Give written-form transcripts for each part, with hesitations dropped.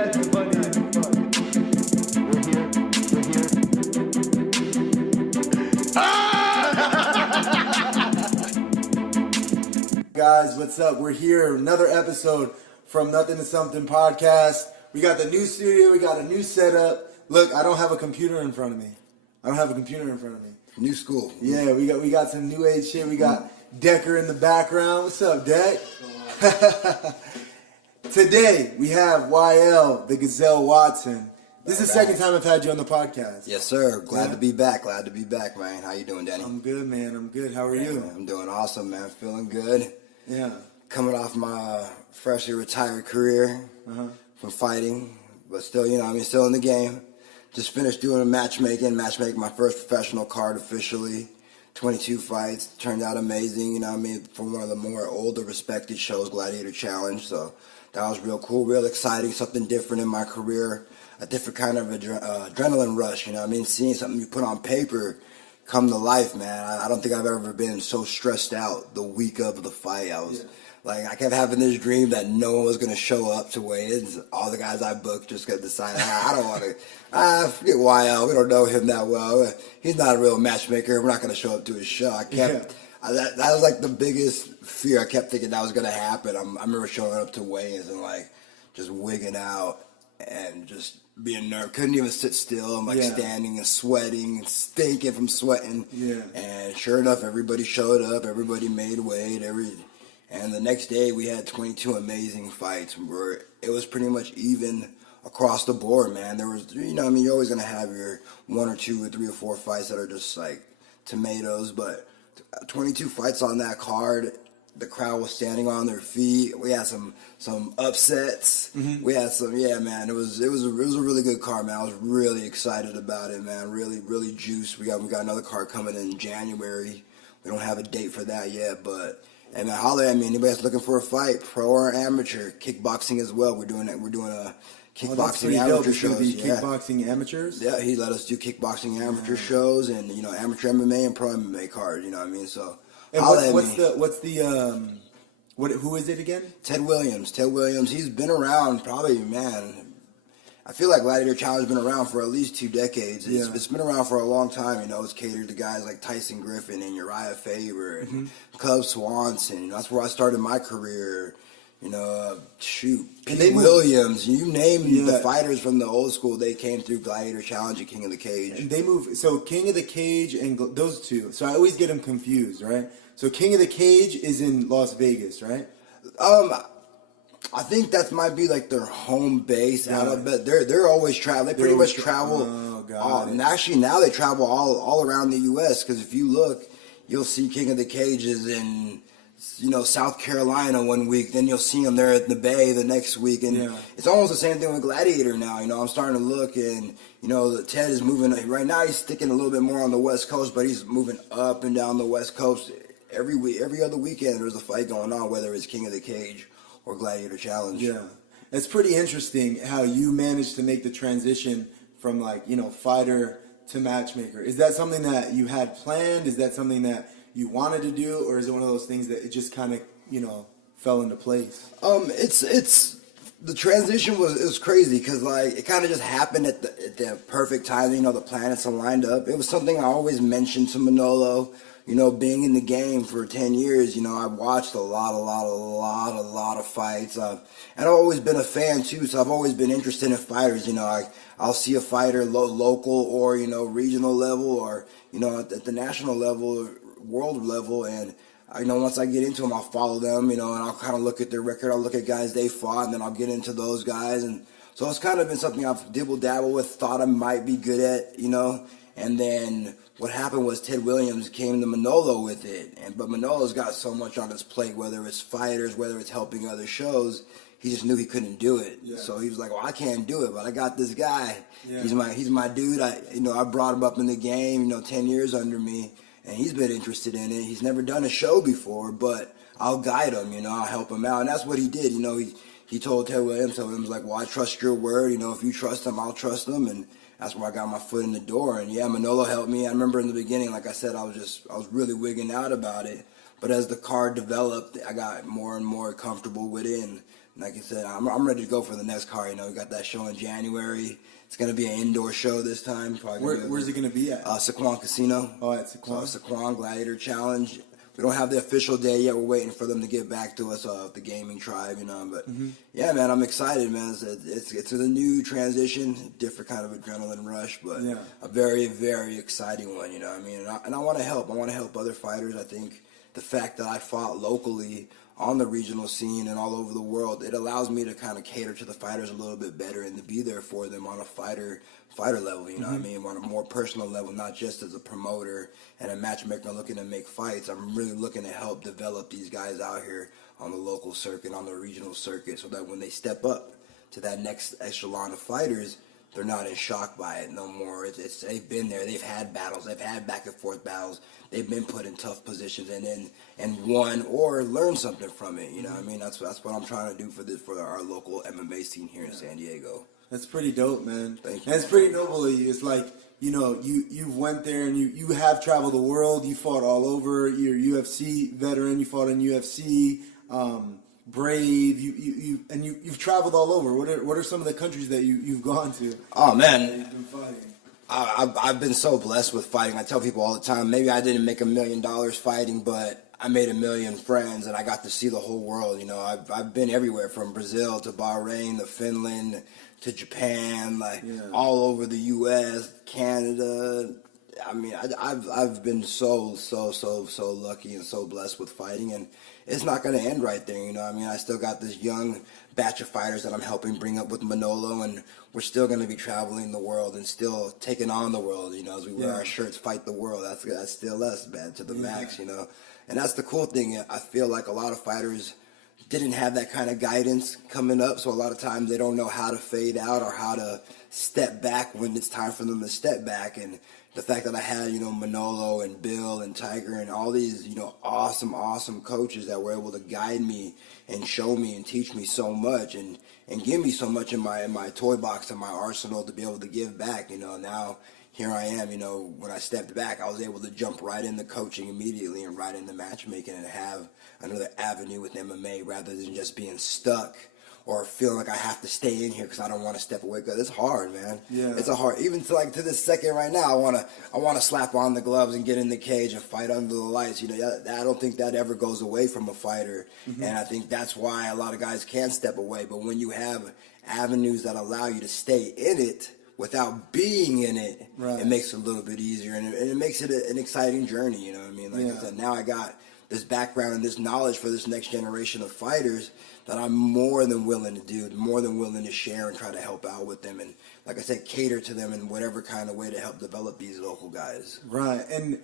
That's funny. Guys, what's up? We're here, another episode from Nothing to Something podcast. We got the new studio, we got a new setup. Look, I don't have a computer in front of me. New school. Yeah, we got some new age shit. We got Decker in the background. What's up, Deck? Today we have Walel, the Gazelle Watson. This is the second time I've had you on the podcast. Yes, sir. Glad to be back, man. How you doing, Danny? I'm good, man. I'm good. How are you? I'm doing awesome, man. Feeling good. Yeah. Coming off my freshly retired career from fighting, but still, still in the game. Just finished doing matchmaking my first professional card officially. 22 fights, turned out amazing, for one of the more older respected shows, Gladiator Challenge. So that was real cool, real exciting, something different in my career, a different kind of adrenaline rush, seeing something you put on paper come to life, man. I don't think I've ever been so stressed out the week of the fight. I kept having this dream that no one was going to show up to weigh-ins. All the guys I booked just got to decide, I don't want to, forget YL, we don't know him that well. He's not a real matchmaker. We're not going to show up to his show. That was like the biggest fear. I kept thinking that was going to happen. I remember showing up to weigh-ins and just wigging out and just being nervous. Couldn't even sit still. I'm standing and sweating and stinking from sweating. Yeah. And sure enough, everybody showed up. Everybody made weight. And the next day we had 22 amazing fights where it was pretty much even across the board, man. There was, you're always going to have your 1 or 2 or 3 or 4 fights that are just like tomatoes, but 22 fights on that card. The crowd was standing on their feet. We had some upsets. Mm-hmm. We had some, man. It was a really good card, man. I was really excited about it, man. Really juiced. We got another card coming in January. We don't have a date for that yet, but hey, man, holler at me. Anybody that's looking for a fight, pro or amateur, kickboxing as well. We're doing a kickboxing amateur shows. Kickboxing amateurs. Yeah, he let us do kickboxing amateur shows and amateur MMA and pro MMA cards. So. And who is it again? Ted Williams. He's been around probably, man. I feel like Gladiator Challenge has been around for at least 2 decades. It's been around for a long time. It's catered to guys like Tyson Griffin and Uriah Faber and Cub Swanson. That's where I started my career. Pete Williams. You name the fighters from the old school. They came through Gladiator Challenge and King of the Cage. And they move. So King of the Cage and those two. So I always get them confused, right? So King of the Cage is in Las Vegas, right? I think that might be like their home base. But they're always travel. They pretty much travel. Oh God! And actually now they travel all around the U.S. Because if you look, you'll see King of the Cages in South Carolina one week. Then you'll see them there at the Bay the next week, and it's almost the same thing with Gladiator now. I'm starting to look, and Ted is moving right now. He's sticking a little bit more on the West Coast, but he's moving up and down the West Coast every week. Every other weekend, there's a fight going on, whether it's King of the Cage or Gladiator Challenge. Yeah, it's pretty interesting how you managed to make the transition from fighter to matchmaker. Is that something that you had planned? Is that something that you wanted to do, or is it one of those things that it just kind of fell into place? It's the transition was crazy because it kind of just happened at the perfect time. The planets aligned up. It was something I always mentioned to Manolo. Being in the game for 10 years, I've watched a lot of fights. And I've always been a fan too, so I've always been interested in fighters. I'll see a fighter local or, regional level or, at the national level, world level, and once I get into them, I'll follow them, and I'll kind of look at their record. I'll look at guys they fought, and then I'll get into those guys. And so it's kind of been something I've dibble-dabble with, thought I might be good at, and then what happened was Ted Williams came to Manolo with it, but Manolo's got so much on his plate, whether it's fighters, whether it's helping other shows. He just knew he couldn't do it, so he was like, "Well, I can't do it, but I got this guy. Yeah. He's my dude. I brought him up in the game, 10 years under me, and he's been interested in it. He's never done a show before, but I'll guide him, I'll help him out, and that's what he did. He told Ted Williams, like, well, I trust your word. If you trust him, I'll trust him, and that's where I got my foot in the door. And Manolo helped me. I remember in the beginning, like I said, I was really wigging out about it. But as the card developed, I got more and more comfortable with it. And Like I said, I'm ready to go for the next card. You know, we got that show in January. It's going to be an indoor show this time. Where's it going to be at? Saquon Casino. Oh, at Saquon. So Saquon Gladiator Challenge. We don't have the official day yet. We're waiting for them to get back to us, the gaming tribe, you know. But yeah, man, I'm excited, man. It's a new transition, different kind of adrenaline rush, but a very, very exciting one, you know what I mean? And I want to help. I want to help other fighters. I think the fact that I fought locally on the regional scene and all over the world, it allows me to kind of cater to the fighters a little bit better and to be there for them on a fighter level, you know what I mean, on a more personal level, not just as a promoter and a matchmaker looking to make fights. I'm really looking to help develop these guys out here on the local circuit, on the regional circuit, so that when they step up to that next echelon of fighters, they're not in shock by it no more. They've been there. They've had battles. They've had back and forth battles. They've been put in tough positions and won or learned something from it. You know what I mean? That's what I'm trying to do for our local MMA scene here in San Diego. That's pretty dope, man. Thank you. And it's pretty noble of you. It's like, you know, you went there and you have traveled the world. You fought all over. You're a UFC veteran. You fought in UFC. Brave. You've traveled all over. What are some of the countries that you've gone to? Oh man, that you've been fighting? I've been so blessed with fighting. I tell people all the time, maybe I didn't make $1 million fighting, but I made 1 million friends, and I got to see the whole world. You know, I've been everywhere from Brazil to Bahrain to Finland to Japan, all over the U.S., Canada. I mean, I've been so lucky and so blessed with fighting, and it's not going to end right there. You know, I mean, I still got this young batch of fighters that I'm helping bring up with Manolo, and we're still going to be traveling the world and still taking on the world. You know, as we wear our shirts, fight the world. That's still us, man, to the max. You know, and that's the cool thing. I feel like a lot of fighters didn't have that kind of guidance coming up, so a lot of times they don't know how to fade out or how to step back when it's time for them to step back. And the fact that I had, you know, Manolo and Bill and Tiger and all these, you know, awesome coaches that were able to guide me and show me and teach me so much and give me so much in my toy box and my arsenal to be able to give back, you know. Now here I am, you know, when I stepped back, I was able to jump right into coaching immediately and right into matchmaking and have another avenue with MMA rather than just being stuck or feeling like I have to stay in here because I don't want to step away. Because it's hard, man. Yeah, it's a hard. Even to this second right now, I want to slap on the gloves and get in the cage and fight under the lights. You know, I don't think that ever goes away from a fighter, and I think that's why a lot of guys can step away. But when you have avenues that allow you to stay in it without being in it, it makes it a little bit easier, and it makes it an exciting journey. You know what I mean? Like I said, now I got this background and this knowledge for this next generation of fighters that I'm more than willing to do, more than willing to share and try to help out with them. And like I said, cater to them in whatever kind of way to help develop these local guys. Right. And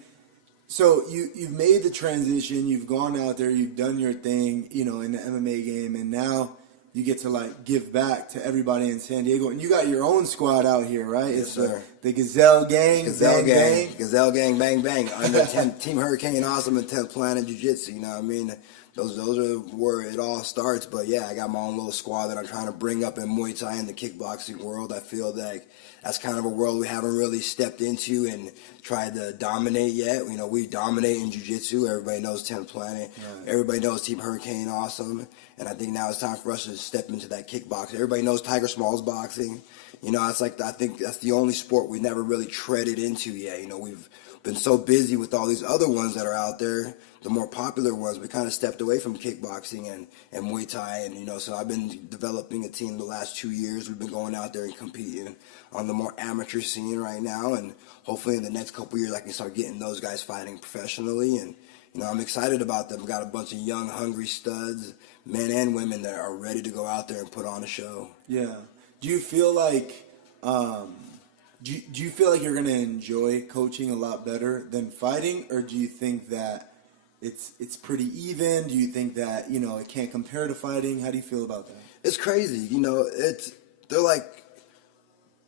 so you've made the transition, you've gone out there, you've done your thing, you know, in the MMA game, and now you get to like give back to everybody in San Diego. And you got your own squad out here, right? Yes, sir. The Gazelle Gang, Gazelle bang, Gang, bang. Gazelle Gang, bang, bang. Under Team Hurricane Awesome and 10th Planet Jiu-Jitsu, you know what I mean? Those are where it all starts. But yeah, I got my own little squad that I'm trying to bring up in Muay Thai and the kickboxing world. I feel like that's kind of a world we haven't really stepped into and tried to dominate yet. You know, we dominate in Jiu-Jitsu. Everybody knows 10th Planet. Right. Everybody knows Team Hurricane Awesome. And I think now it's time for us to step into that kickboxing. Everybody knows Tiger Small's boxing. You know, it's like I think that's the only sport we never really treaded into yet. You know, we've been so busy with all these other ones that are out there, the more popular ones. We kind of stepped away from kickboxing and Muay Thai, and you know, so I've been developing a team the last 2 years. We've been going out there and competing on the more amateur scene right now, and hopefully in the next couple years I can start getting those guys fighting professionally. And you know, I'm excited about them. We've got a bunch of young, hungry studs, men and women that are ready to go out there and put on a show. Yeah. Do you feel like do you feel like you're going to enjoy coaching a lot better than fighting, or do you think that it's pretty even? Do you think that, you know, it can't compare to fighting? How do you feel about that? It's crazy. You know, they're like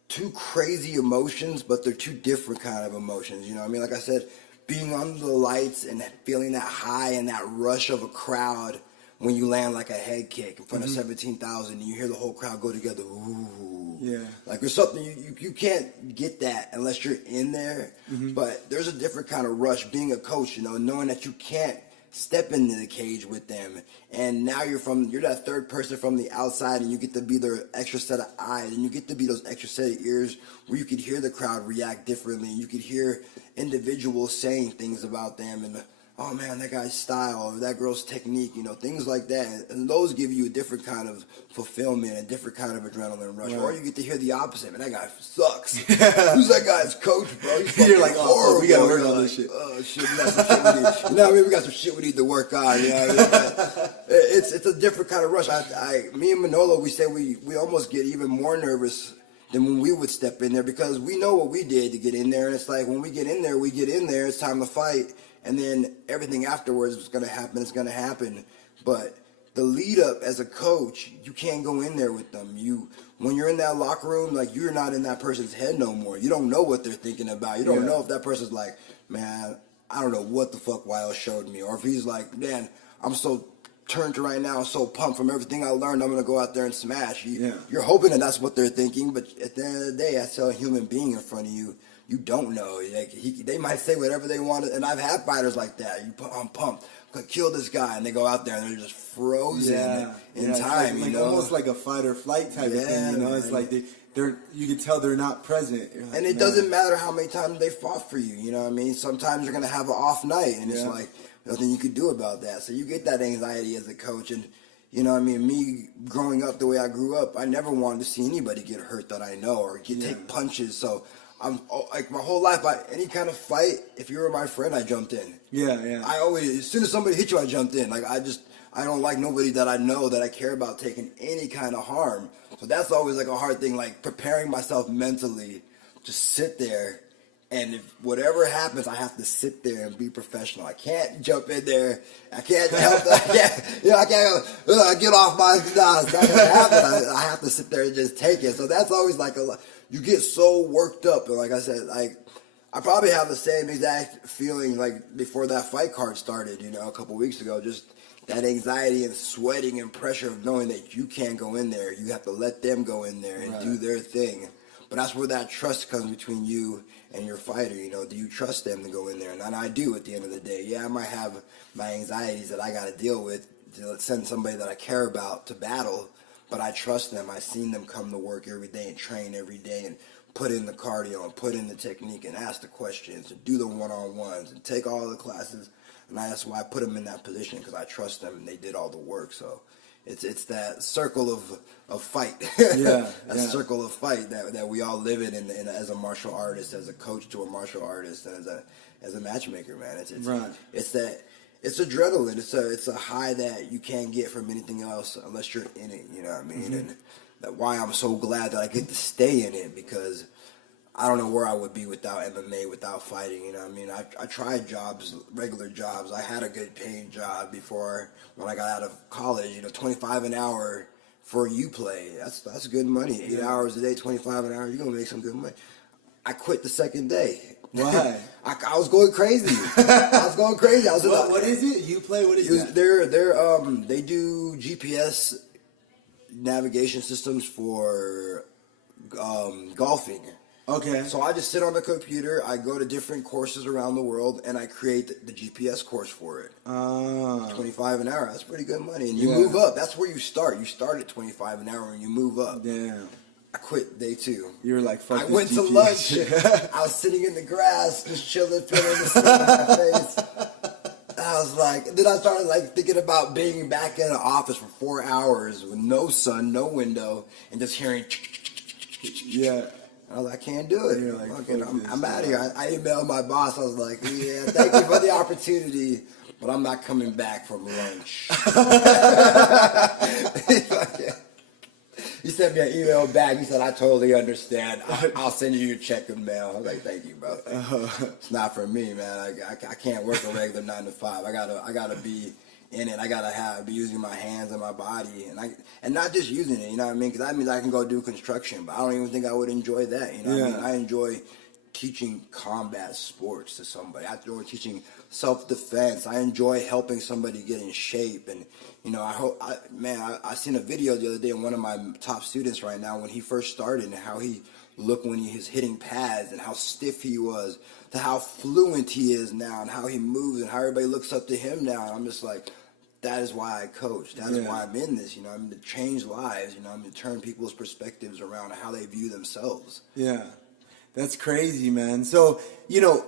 two crazy emotions, but they're two different kind of emotions. You know what I mean? Like I said, being under the lights and feeling that high and that rush of a crowd when you land like a head kick in front of 17,000 and you hear the whole crowd go together, ooh. Yeah. Like there's something, you can't get that unless you're in there, but there's a different kind of rush being a coach, you know, knowing that you can't step into the cage with them, and now you're that third person from the outside, and you get to be their extra set of eyes, and you get to be those extra set of ears where you could hear the crowd react differently, and you could hear individuals saying things about them, and oh man, that guy's style, or that girl's technique, things like that. And those give you a different kind of fulfillment, a different kind of adrenaline rush. Right. Or you get to hear the opposite, man, that guy sucks. Who's that guy's coach, bro? You're like, oh, we gotta work on this shit. Oh, shit, we got some shit we need. You know what I mean? We got some shit we need to work on. You know what I mean? It's a different kind of rush. Me and Manolo, we say we almost get even more nervous than when we would step in there, because we know what we did to get in there. And it's like, when we get in there, it's time to fight. And then everything afterwards is going to happen. It's going to happen. But the lead up as a coach, you can't go in there with them. When you're in that locker room, like, you're not in that person's head no more. You don't know what they're thinking about. You don't know if that person's like, man, I don't know what the fuck Walel showed me. Or if he's like, man, I'm so turned right now, so pumped from everything I learned, I'm going to go out there and smash. You're hoping that that's what they're thinking. But at the end of the day, I tell a human being in front of you, you don't know. Like, they might say whatever they want, and I've had fighters like that. I'm pumped. I'm gonna kill this guy, and they go out there and they're just frozen in time. Like almost like a fight or flight type of thing. It's like they're you can tell they're not present. Like, and it doesn't matter how many times they fought for you. You know what I mean? Sometimes you're gonna have an off night, and it's like nothing you can do about that. So you get that anxiety as a coach, and you know what I mean? Me growing up the way I grew up, I never wanted to see anybody get hurt that I know or take punches. So I'm like, my whole life, any kind of fight, if you were my friend, I jumped in. I always, as soon as somebody hit you, I jumped in. Like, I don't like nobody that I know that I care about taking any kind of harm. So that's always like a hard thing, like preparing myself mentally to sit there, and if whatever happens, I have to sit there and be professional. I can't jump in there. I can't help. I can't get off my. It's not gonna happen. I have to sit there and just take it. So that's always like you get so worked up, and like I said, like I probably have the same exact feeling like before that fight card started. A couple weeks ago, just that anxiety and sweating and pressure of knowing that you can't go in there. You have to let them go in there and do their thing. But that's where that trust comes between you and your fighter. Do you trust them to go in there? And I do at the end of the day. Yeah, I might have my anxieties that I got to deal with to send somebody that I care about to battle, but I trust them. I've seen them come to work every day and train every day and put in the cardio and put in the technique and ask the questions and do the one-on-ones and take all the classes. And that's why I put them in that position, because I trust them and they did all the work. So it's that circle of fight, circle of fight that we all live in as a martial artist, as a coach to a martial artist, and as a matchmaker, man. It's adrenaline. It's a high that you can't get from anything else unless you're in it. You know what I mean? And that's why I'm so glad that I get to stay in it, because I don't know where I would be without MMA, without fighting. You know what I mean? I tried jobs, regular jobs. I had a good paying job before when I got out of college. $25 an hour for play. That's good money. 8 hours a day, $25 an hour. You're gonna make some good money. I quit the second day. Why? I was going crazy. What is it? play? What is that? They do GPS navigation systems for golfing. Okay. So I just sit on the computer, I go to different courses around the world, and I create the GPS course for it. $25 an hour, that's pretty good money. And you move up, that's where you start. You start at $25 an hour and you move up. Damn. I quit day 2. You were like, fuck I this went to GPS lunch. shit. I was sitting in the grass, just chilling, feeling the sun in my face. I was like, then I started like thinking about being back in an office for 4 hours with no sun, no window, and just hearing. Yeah. I was like, I can't do it. Like, I'm out of here. I emailed my boss. I was like, yeah, thank you for the opportunity, but I'm not coming back from lunch. He sent me an email back. He said, I totally understand. I'll send you your check and mail. I was like, thank you, bro. It's not for me, man. I can't work a regular 9 to 5. I gotta be in it. I gotta be using my hands and my body, and not just using it. You know what I mean? Because that means I can go do construction, but I don't even think I would enjoy that. You know what I mean? I enjoy teaching combat sports to somebody. I enjoy teaching self-defense. I enjoy helping somebody get in shape. And, you know, I seen a video the other day of one of my top students right now when he first started and how he looked when he was hitting pads and how stiff he was to how fluent he is now and how he moves and how everybody looks up to him now. And I'm just like, that is why I coach. That is why I'm in this. You know, I'm to change lives. You know, I'm to turn people's perspectives around and how they view themselves. Yeah. That's crazy, man. So, you know,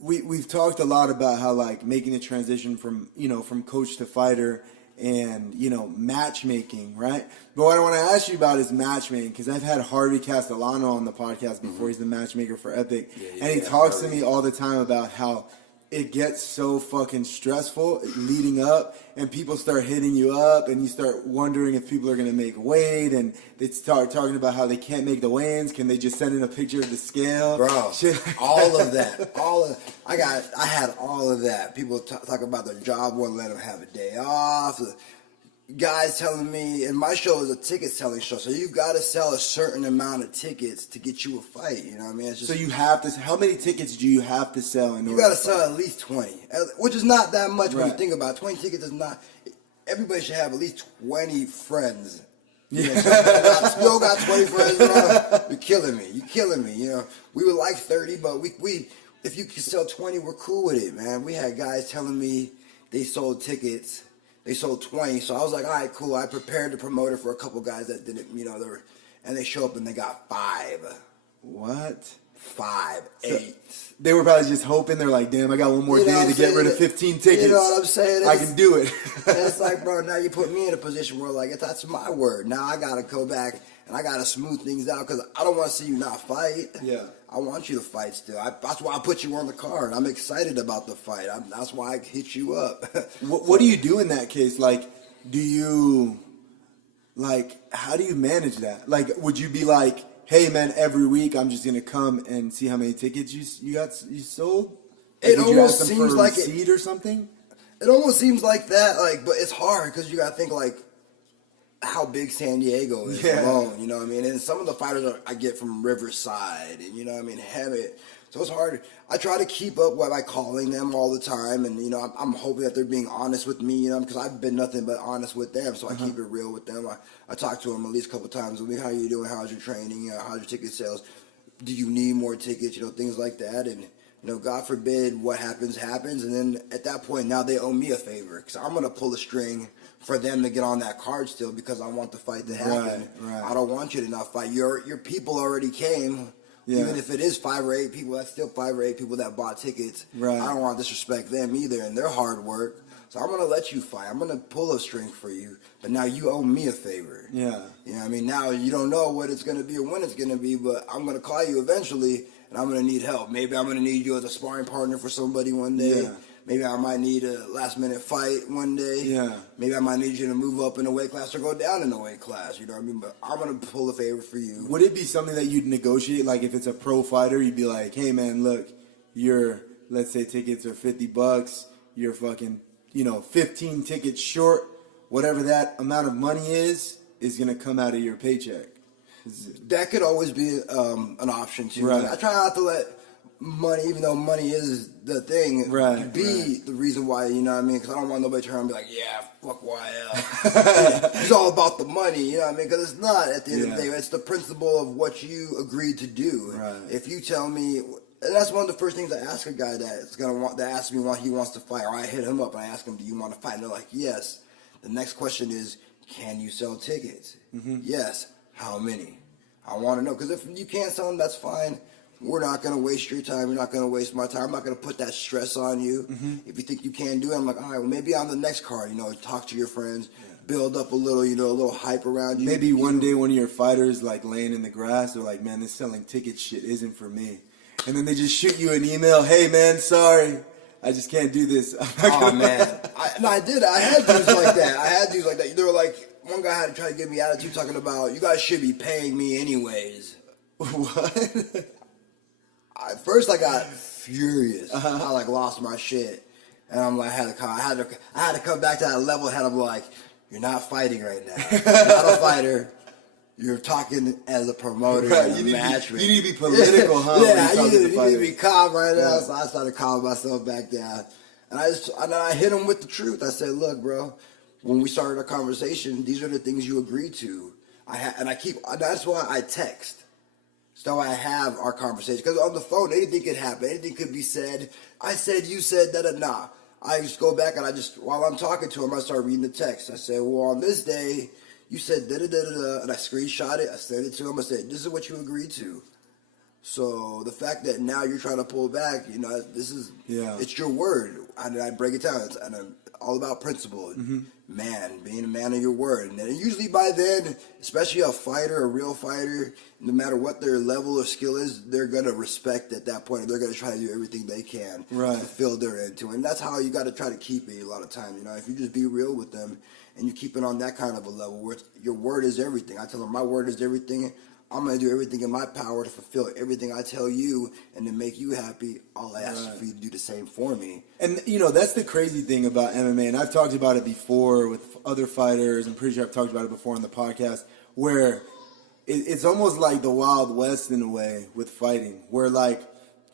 we've talked a lot about how, like, making the transition from, you know, from coach to fighter and, you know, matchmaking, right? But what I want to ask you about is matchmaking, because I've had Harvey Castellano on the podcast before. He's the matchmaker for Epic. And he talks to me all the time about how it gets so fucking stressful leading up, and people start hitting you up, and you start wondering if people are going to make weight, and they start talking about how they can't make the weigh-ins. Can they just send in a picture of the scale? Bro, Shit like all that. of that. I had all of that. People talk about their job, won't let them have a day off. Guys telling me, and my show is a ticket selling show, so you've got to sell a certain amount of tickets to get you a fight. You know what I mean? It's just, So you have to. How many tickets do you have to sell in order? you got to to sell at least 20, which is not that much when you Right. think about it. 20 tickets is not. Everybody should have at least 20 friends. Yeah. You don't got 20 friends, bro. You're killing me. You're killing me. You know, we would like 30, but we if you can sell 20, we're cool with it, man. We had guys telling me they sold tickets. They sold 20, so I was like, all right, cool. I prepared the promoter for a couple guys that didn't, you know, and they show up and they got 5. What? 5, 8. They were probably just hoping. They're like, damn, I got one more You know day what to I'm get rid saying? of 15 tickets. You know what I'm saying? I can do it. And it's like, bro, now you put me in a position where, like, that's my word. Now I got to go back and I got to smooth things out because I don't want to see you not fight. Yeah. I want you to fight still. That's why I put you on the card. I'm excited about the fight. That's why I hit you up. What do you do in that case? Like, do you, like, how do you manage that? Like, would you be like, hey, man, every week I'm just going to come and see how many tickets you sold? Like, It would almost you ask them seems for a like it- receipt or something? It almost seems like that, like, but it's hard because you got to think, like, how big San Diego is alone, you know what I mean? And some of the fighters I get from Riverside, and you know what I mean, Hemet. So it's hard. I try to keep up by calling them all the time, and you know, I'm hoping that they're being honest with me, you know, because I've been nothing but honest with them. So I keep it real with them. I talk to them at least a couple times a week. How you doing? How's your training? You know, how's your ticket sales? Do you need more tickets? You know, things like that. And you know, God forbid what happens. And then at that point, now they owe me a favor because I'm gonna pull a string for them to get on that card still because I want the fight to happen. Right. I don't want you to not fight. Your people already came. Yeah. Even if it is 5 or 8 people, that's still 5 or 8 people that bought tickets. Right. I don't want to disrespect them either and their hard work. So I'm going to let you fight. I'm going to pull a string for you. But now you owe me a favor. Yeah. You know what I mean? Now you don't know what it's going to be or when it's going to be, but I'm going to call you eventually and I'm going to need help. Maybe I'm going to need you as a sparring partner for somebody one day. Yeah. Maybe I might need a last-minute fight one day. Yeah. Maybe I might need you to move up in a weight class or go down in a weight class. You know what I mean? But I'm going to pull a favor for you. Would it be something that you'd negotiate? Like, if it's a pro fighter, you'd be like, hey, man, look, let's say tickets are $50. You're fucking, 15 tickets short. Whatever that amount of money is going to come out of your paycheck. That could always be an option, too. Right. I try not to let money, even though money is the thing, be the reason why, you know what I mean? Because I don't want nobody to turn around and be like, yeah, fuck YL. It's all about the money, you know what I mean? Because it's not at the end of the day. It's the principle of what you agreed to do. Right. If you tell me, and that's one of the first things I ask a guy that asks me why he wants to fight, or I hit him up and I ask him, do you want to fight? And they're like, yes. The next question is, can you sell tickets? Mm-hmm. Yes. How many? I want to know. Because if you can't sell them, that's fine. We're not going to waste your time. You're not going to waste my time. I'm not going to put that stress on you. Mm-hmm. If you think you can't do it, I'm like, all right, well, maybe on the next card, talk to your friends, build up a little, a little hype around you. Maybe one day one of your fighters, like, laying in the grass, they're like, man, this selling ticket shit isn't for me. And then they just shoot you an email, hey, man, sorry, I just can't do this. Oh, man. I did. I had dudes like that. They were like, one guy had to try to give me attitude talking about, you guys should be paying me anyways. What? At first, I got furious. I lost my shit, and I'm like, I had to come back to that level head. I'm like, you're not fighting right now. You're not a fighter. you're talking as a promoter Right, and a matchmaker. you need to be political, huh? Yeah, when you you need to be calm right now. Yeah. So I started calming myself back down. And I hit him with the truth. I said, look, bro, when we started our conversation, these are the things you agreed to. That's why I text. So I have our conversation. Because on the phone, anything could happen. Anything could be said. I said, you said, da-da-da. I just go back and while I'm talking to him, I start reading the text. I said, well, on this day, you said da-da-da-da-da. And I screenshot it. I sent it to him. I said, this is what you agreed to. So the fact that now you're trying to pull back, it's your word. I break it down. It's all about principle. Mm-hmm. Man, being a man of your word. And usually by then, especially a fighter, a real fighter, no matter what their level of skill is, they're going to respect at that point. They're going to try to do everything they can to fulfill their end to it. And that's how you got to try to keep it a lot of times. If you just be real with them and you keep it on that kind of a level where your word is everything. I tell them my word is everything. I'm going to do everything in my power to fulfill everything I tell you and to make you happy. I'll ask for you to do the same for me. And, that's the crazy thing about MMA, and I've talked about it before with other fighters. I'm pretty sure I've talked about it before on the podcast, where it's almost like the Wild West in a way with fighting, where, like,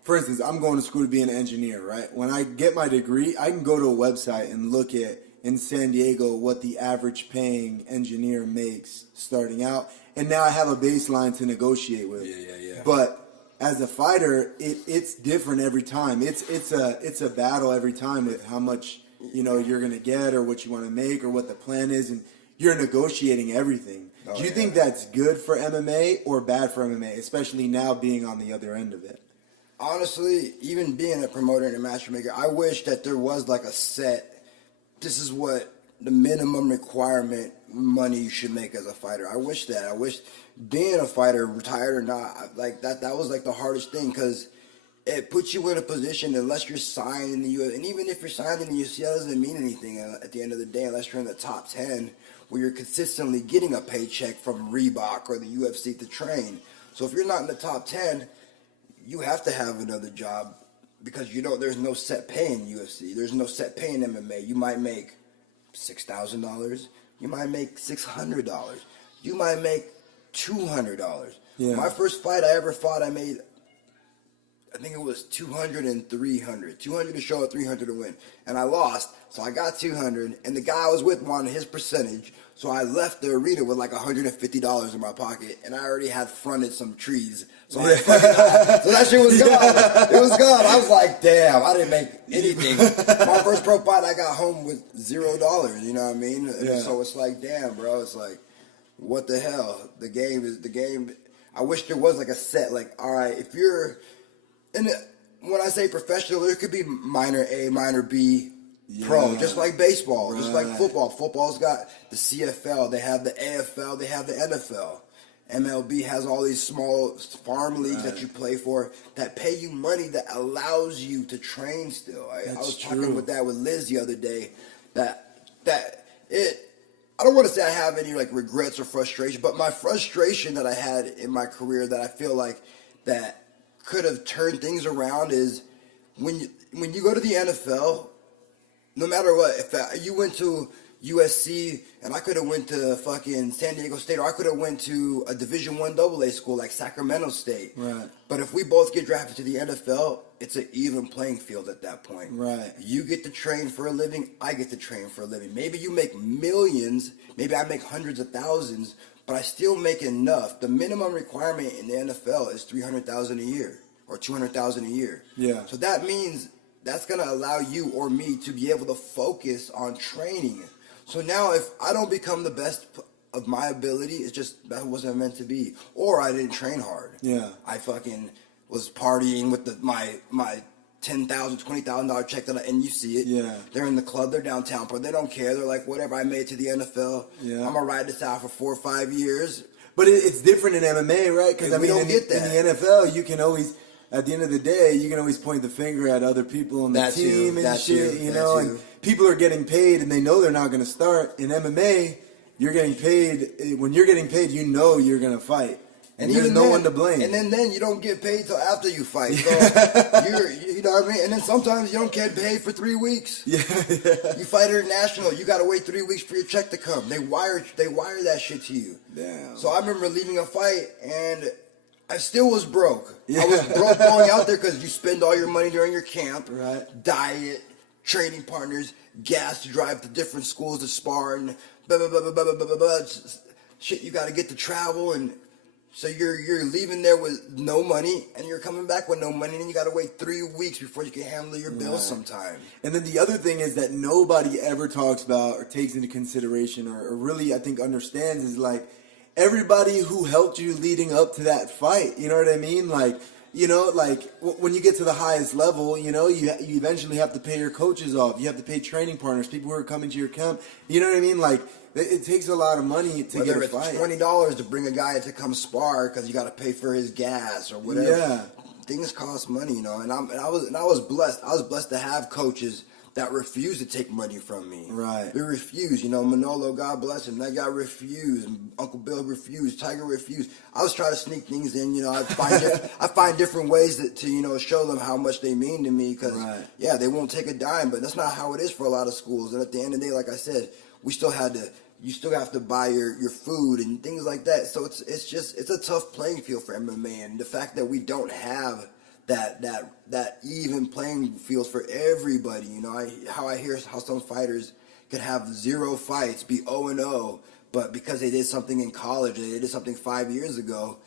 for instance, I'm going to school to be an engineer, right? When I get my degree, I can go to a website and look at, in San Diego, what the average paying engineer makes starting out. And now I have a baseline to negotiate with. Yeah. But as a fighter, it's different every time. It's a battle every time with how much you're gonna get or what you want to make or what the plan is, and you're negotiating everything. Do you think that's good for MMA or bad for MMA, especially now being on the other end of it? Honestly, even being a promoter and a matchmaker, I wish that there was like a set. This is what the minimum requirement money you should make as a fighter. I wish being a fighter, retired or not, like that was like the hardest thing, because it puts you in a position, unless you're signed in the UFC, and even if you're signed in the UFC, that doesn't mean anything at the end of the day, unless you're in the top 10, where you're consistently getting a paycheck from Reebok or the UFC to train. So if you're not in the top 10, you have to have another job, because there's no set pay in UFC. There's no set pay in MMA. You might make $6,000. You might make $600. You might make $200. Yeah. My first fight I ever fought, I made, I think it was $200 and $300. $200 to show, $300 to win. And I lost, so I got $200. And the guy I was with wanted his percentage, so I left the arena with like $150 in my pocket, and I already had fronted some trees. So so that shit was gone. It was gone. I was like, damn, I didn't make anything. My first pro fight, I got home with $0. You know what I mean? And so it's like, damn, bro. It's like, what the hell? The game is the game. I wish there was like a set. Like, all right, if you're when I say professional, there could be minor A, minor B. Pro, just like baseball, just like football. Football's got the CFL, they have the AFL, they have the NFL. MLB has all these small farm leagues that you play for that pay you money that allows you to train still. I was talking with Liz the other day I don't want to say I have any like regrets or frustration, but my frustration that I had in my career that I feel like that could have turned things around is when you go to the NFL. No matter what, if you went to USC and I could have went to fucking San Diego State, or I could have went to a Division I AA school like Sacramento State. Right. But if we both get drafted to the NFL, it's an even playing field at that point. Right. You get to train for a living, I get to train for a living. Maybe you make millions, maybe I make hundreds of thousands, but I still make enough. The minimum requirement in the NFL is $300,000 a year or $200,000 a year. Yeah. So that means that's going to allow you or me to be able to focus on training. So now if I don't become the best of my ability, it's just that wasn't meant to be. Or I didn't train hard. Yeah. I fucking was partying with my $10,000, $20,000 check and you see it. Yeah. They're in the club, they're downtown, but they don't care. They're like, whatever, I made it to the NFL. Yeah. I'm going to ride this out for 4 or 5 years. But it's different in MMA, right? Because we don't get in that. the NFL, you can always... At the end of the day, you can always point the finger at other people in the team and shit, you know, and people are getting paid and they know they're not going to start. In MMA, you're getting paid. When you're getting paid, you know you're going to fight. And there's no one to blame. And then you don't get paid till after you fight. So you know what I mean? And then sometimes you don't get paid for 3 weeks. Yeah. You fight international, you gotta wait 3 weeks for your check to come. They wire that shit to you. Damn. So I remember leaving a fight and I still was broke. Yeah. I was broke going out there because you spend all your money during your camp. Right. Diet, training partners, gas to drive to different schools to spar and blah, blah, blah, blah, blah, blah, blah, blah. Shit, you got to get to travel. And so you're leaving there with no money and you're coming back with no money. And then you got to wait 3 weeks before you can handle your bills sometimes. And then the other thing is that nobody ever talks about or takes into consideration or really, I think, understands is like everybody who helped you leading up to that fight. You know what I mean? Like, you know, like when you get to the highest level, you know, you eventually have to pay your coaches off. You have to pay training partners, people who are coming to your camp. You know what I mean? Like it takes a lot of money to get a fight. Whether it's $20 to bring a guy to come spar because you got to pay for his gas or whatever. Yeah. Things cost money, you know. And I was blessed. I was blessed to have coaches that refused to take money from me. Right. They refused. You know, Manolo, God bless him, that guy refused. Uncle Bill refused. Tiger refused. I was trying to sneak things in. You know, I find different ways to you know, show them how much they mean to me. Because, yeah, they won't take a dime. But that's not how it is for a lot of schools. And at the end of the day, like I said, you still have to buy your food and things like that. So it's a tough playing field for MMA. And the fact that we don't have that even playing field for everybody. You know, I hear how some fighters could have 0 fights, be 0-0, but because they did something in college, they did something 5 years ago,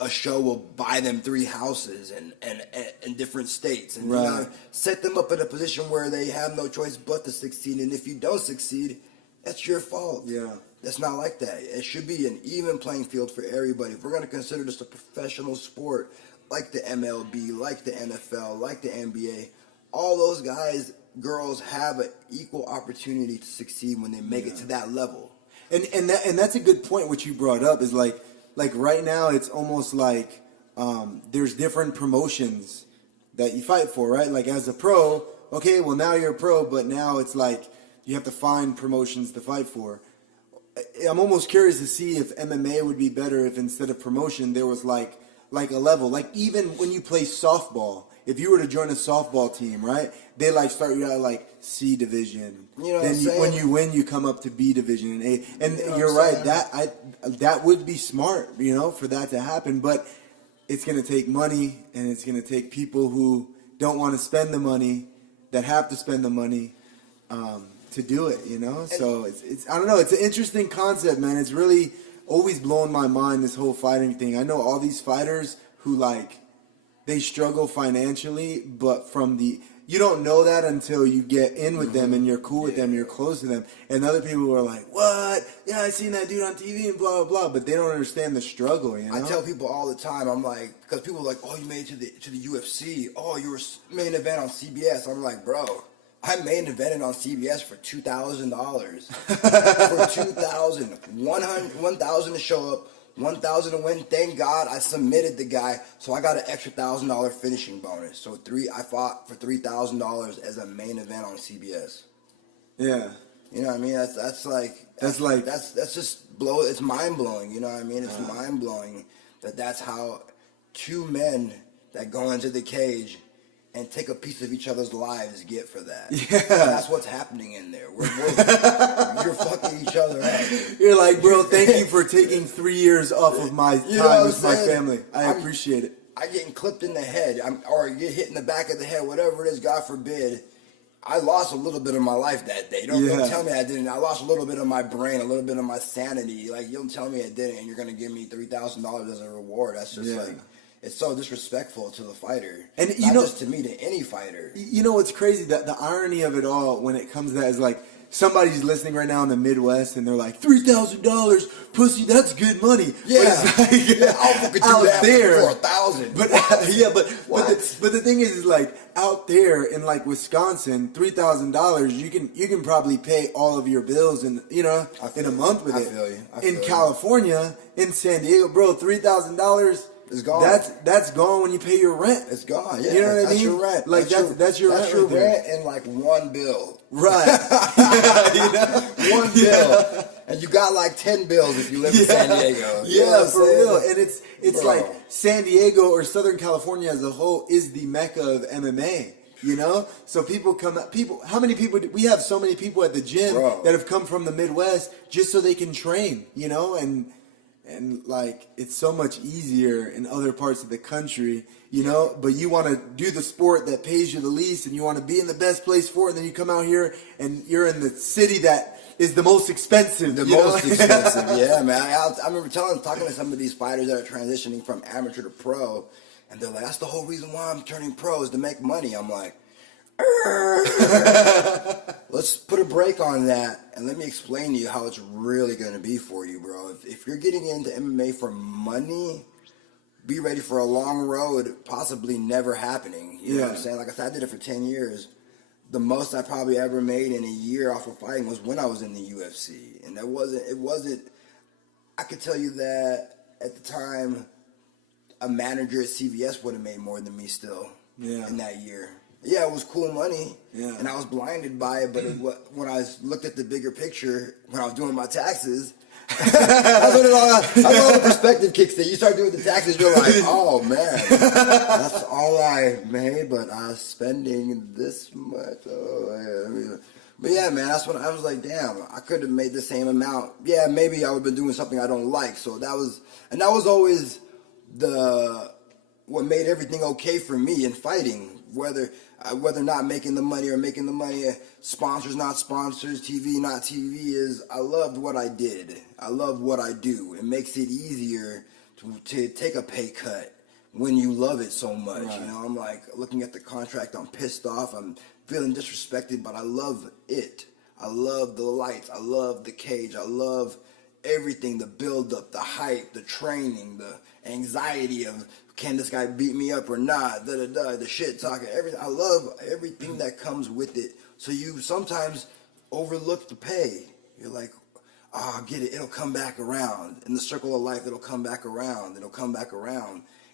a show will buy them 3 houses in different states and you know, set them up in a position where they have no choice but to succeed. And if you don't succeed, that's your fault. Yeah. That's not like that. It should be an even playing field for everybody. If we're going to consider this a professional sport, like the MLB, like the NFL, like the NBA, all those guys, girls have an equal opportunity to succeed when they make it to that level. And that's a good point. What you brought up is like right now it's almost like there's different promotions that you fight for, right? Like as a pro, okay, well now you're a pro, but now it's like you have to find promotions to fight for. I'm almost curious to see if MMA would be better if instead of promotion there was like a level. Like even when you play softball, if you were to join a softball team, right? They like start you out like C division. You know then when you win, you come up to B division and A. And you know you're right. That would be smart, you know, for that to happen. But it's going to take money, and it's going to take people who don't want to spend the money, that have to spend the money to do it. You know, so it's I don't know. It's an interesting concept, man. It's really always blown my mind, this whole fighting thing. I know all these fighters who like they struggle financially, but you don't know that until you get in with them and you're cool with them, you're close to them. And other people are like, what? Yeah, I seen that dude on TV and blah, blah, blah. But they don't understand the struggle, you know? I tell people all the time, I'm like, because people are like, oh, you made it to the UFC. Oh, you were main event on CBS. I'm like, bro, I main evented on CBS for $2,000. For $2,000. $1,000 to show up. $1,000 to win. Thank God I submitted the guy, so I got an extra $1,000 finishing bonus. So I fought for $3,000 as a main event on CBS. Yeah, you know what I mean. That's just it's mind blowing. You know what I mean. It's mind blowing that's how 2 men that go into the cage and take a piece of each other's lives get for that. Yeah. That's what's happening in there. You're fucking each other up. You're like, bro, thank you for taking 3 years off of my time with my family. I appreciate it. I getting clipped in the head, or get hit in the back of the head, whatever it is, God forbid. I lost a little bit of my life that day. Don't tell me I didn't. I lost a little bit of my brain, a little bit of my sanity. Like, you don't tell me I didn't, and you're going to give me $3,000 as a reward. That's just like... It's so disrespectful to the fighter, and not just to me, to any fighter. You know what's crazy? That the irony of it all, when it comes to that, is like somebody's listening right now in the Midwest, and they're like, $3,000, pussy, that's good money. Yeah, but it's like, I'll fucking do that there for $1,000. But the thing is like out there in like Wisconsin, $3,000, you can probably pay all of your bills in a month with it. I feel in California, in San Diego, bro, $3,000. It's gone. That's gone when you pay your rent. It's gone. Yeah, you know what I mean. That's your rent. Like that's your rent. That's your rent and like one bill. Right. One bill. And you got like 10 bills if you live in San Diego. You know Yeah, what I'm for saying? real. And it's Bro. like San Diego or Southern California as a whole is the mecca of MMA. You know, so people come. How many people? We have so many people at the gym Bro. that have come from the Midwest just so they can train. You know, and like it's so much easier in other parts of the country. You know, but you want to do the sport that pays you the least, and you want to be in the best place for it. And then you come out here and you're in the city that is the most expensive. The you know? most expensive, yeah, man. I remember talking to some of these fighters that are transitioning from amateur to pro, and they're like, "That's the whole reason why I'm turning pro is to make money." I'm like, let's put a break on that, and let me explain to you how it's really going to be for you, bro. If you're getting into MMA for money, be ready for a long road, possibly never happening. You know what I'm saying? Like I said, I did it for 10 years. The most I probably ever made in a year off of fighting was when I was in the UFC. And it wasn't, I could tell you that at the time, a manager at CVS would have made more than me still in that year. Yeah, it was cool money, and I was blinded by it, but when I looked at the bigger picture, when I was doing my taxes, that's when all the perspective kicks in. You start doing the taxes, you're like, oh man, that's all I made, but I was spending this much. Oh, yeah. But yeah, man, that's when I was like, damn, I could have made the same amount. Yeah, maybe I would have been doing something I don't like. So that was always what made everything okay for me in fighting, whether not making the money or making the money, sponsors not sponsors, TV not TV, is I loved what I did. I love what I do. It makes it easier to take a pay cut when you love it so much. Right. You know, I'm like looking at the contract, I'm pissed off, I'm feeling disrespected, but I love it. I love the lights, I love the cage, I love everything, the build up, the hype, the training, the anxiety of can this guy beat me up or not, the shit talking, everything. I love everything that comes with it. So you sometimes overlook the pay. You're like, oh, I get it, it'll come back around. In the circle of life, it'll come back around.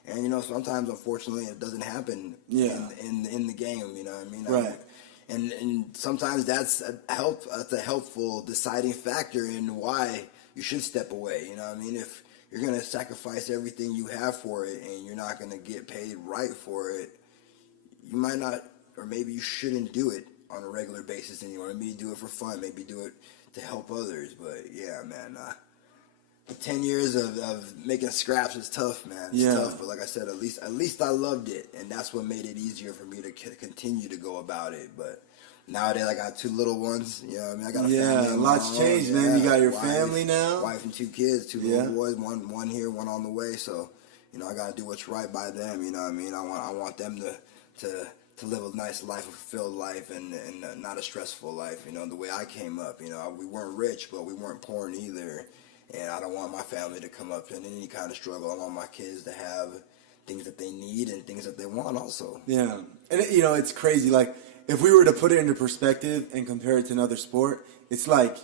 And you know, sometimes unfortunately it doesn't happen in the game, you know what I mean? Right. And sometimes that's a helpful deciding factor in why you should step away, you know what I mean? If you're going to sacrifice everything you have for it and you're not going to get paid right for it, you might not, or maybe you shouldn't do it on a regular basis anymore. Maybe do it for fun, maybe do it to help others. But yeah, man, 10 years of making scraps is tough, man. It's tough, but like I said, at least I loved it, and that's what made it easier for me to continue to go about it. But nowadays, I got 2 little ones. You know what I mean? I got a family. Yeah, lots changed, man. You got your family now. Wife and 2 kids, 2 little boys, one here, one on the way. So, you know, I got to do what's right by them. You know what I mean? I want them to live a nice life, a fulfilled life, and not a stressful life. You know, the way I came up. You know, we weren't rich, but we weren't poor either. And I don't want my family to come up in any kind of struggle. I want my kids to have things that they need and things that they want also. Yeah. And, you know, it's crazy. Like, if we were to put it into perspective and compare it to another sport, it's like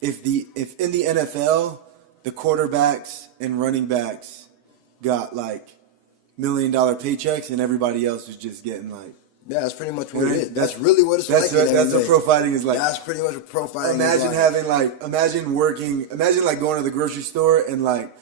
if in the NFL, the quarterbacks and running backs got like $1 million paychecks and everybody else was just getting like, yeah, that's pretty much what it is. That's really what it's like. That's what pro fighting is like. That's pretty much what pro fighting is like. Imagine like going to the grocery store and like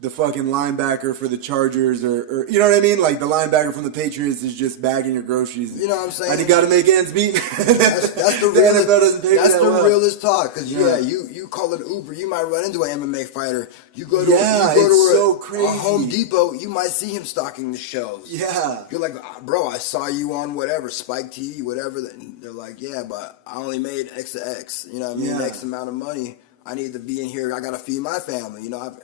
the fucking linebacker for the Chargers or you know what I mean? Like the linebacker from the Patriots is just bagging your groceries. You know what I'm saying? And you got to make ends meet. That's the realest, NFL doesn't pay that's the well. Realest talk. Because you call it Uber, you might run into an MMA fighter. You go to a Home Depot, you might see him stocking the shelves. Yeah. You're like, bro, I saw you on whatever, Spike TV, whatever. And they're like, yeah, but I only made X to X. You know what I mean? X amount of money. I need to be in here. I got to feed my family. You know,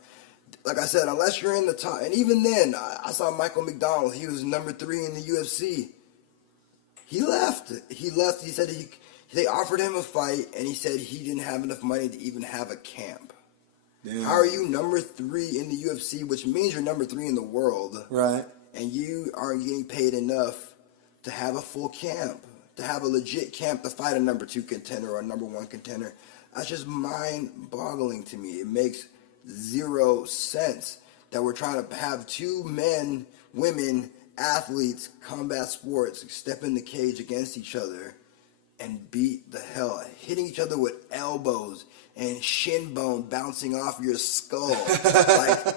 like I said, unless you're in the top, and even then, I saw Michael McDonald. He was number 3 in the UFC. He left. He said they offered him a fight, and he said he didn't have enough money to even have a camp. Damn. How are you number 3 in the UFC, which means you're number 3 in the world, right? And you aren't getting paid enough to have a full camp, to have a legit camp to fight a number 2 contender or a number 1 contender? That's just mind-boggling to me. It makes 0 sense that we're trying to have 2 men, women, athletes, combat sports, step in the cage against each other and beat the hell, hitting each other with elbows and shin bone bouncing off your skull. Like,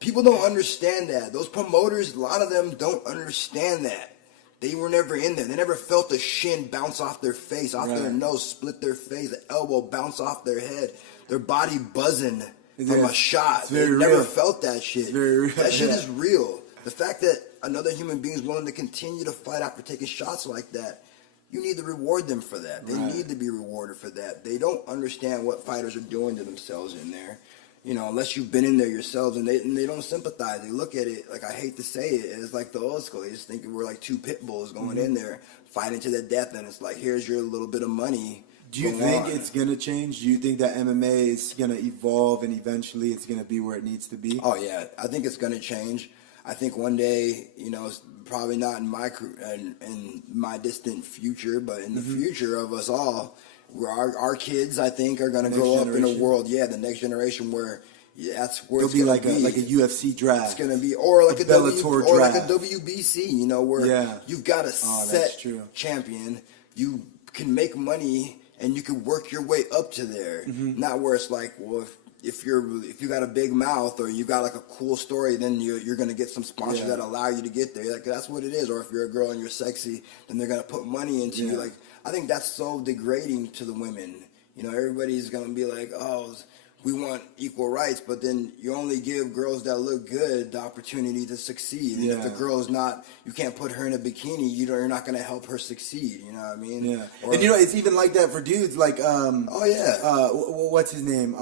people don't understand that. Those promoters, a lot of them don't understand that. They were never in there. They never felt the shin bounce off their face, off their nose, split their face, the elbow bounce off their head, their body buzzing from a shot. They never felt that shit. That shit is real. The fact that another human being is willing to continue to fight after taking shots like that, you need to reward them for that. They need to be rewarded for that. They don't understand what fighters are doing to themselves in there. You know, unless you've been in there yourselves, and they don't sympathize. They look at it, like, I hate to say it, it's like the old school. They just think we're like two pit bulls going in there, fighting to the death, and it's like, here's your little bit of money. Do you think it's going to change? Do you think that MMA is going to evolve and eventually it's going to be where it needs to be? Oh, yeah. I think it's going to change. I think one day, you know, it's probably not in my distant future, but in the future of us all, our kids, I think, are going to grow up in a world, the next generation where that's where it'll be like a UFC draft. It's going to be, or like a Bellator or like draft. a WBC, you know, where you've got a set champion, you can make money and you can work your way up to there. Not where it's like, well, if you got a big mouth or you got like a cool story, then you're gonna get some sponsors that allow you to get there. Like, that's what it is. Or if you're a girl and you're sexy, then they're gonna put money into you. Like, I think that's so degrading to the women. You know, everybody's gonna be like, oh, we want equal rights, but then you only give girls that look good the opportunity to succeed. And if the girl's not, you can't put her in a bikini, you're not going to help her succeed. You know what I mean? Yeah. Or, and you know, it's even like that for dudes. Like, what's his name?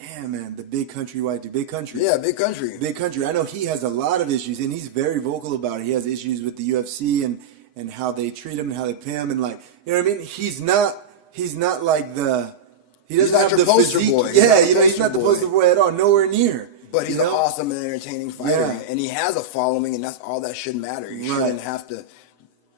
Damn, man, the big country white dude. Big Country. Yeah, Big Country. Big Country. I know he has a lot of issues, and he's very vocal about it. He has issues with the UFC and how they treat him and how they pay him, and like, you know what I mean? He's not like the... He doesn't have your the poster physique. boy. Yeah, he's not the poster boy at all. Nowhere near. But he's an awesome and entertaining fighter, and he has a following, and that's all that should matter. You shouldn't have to.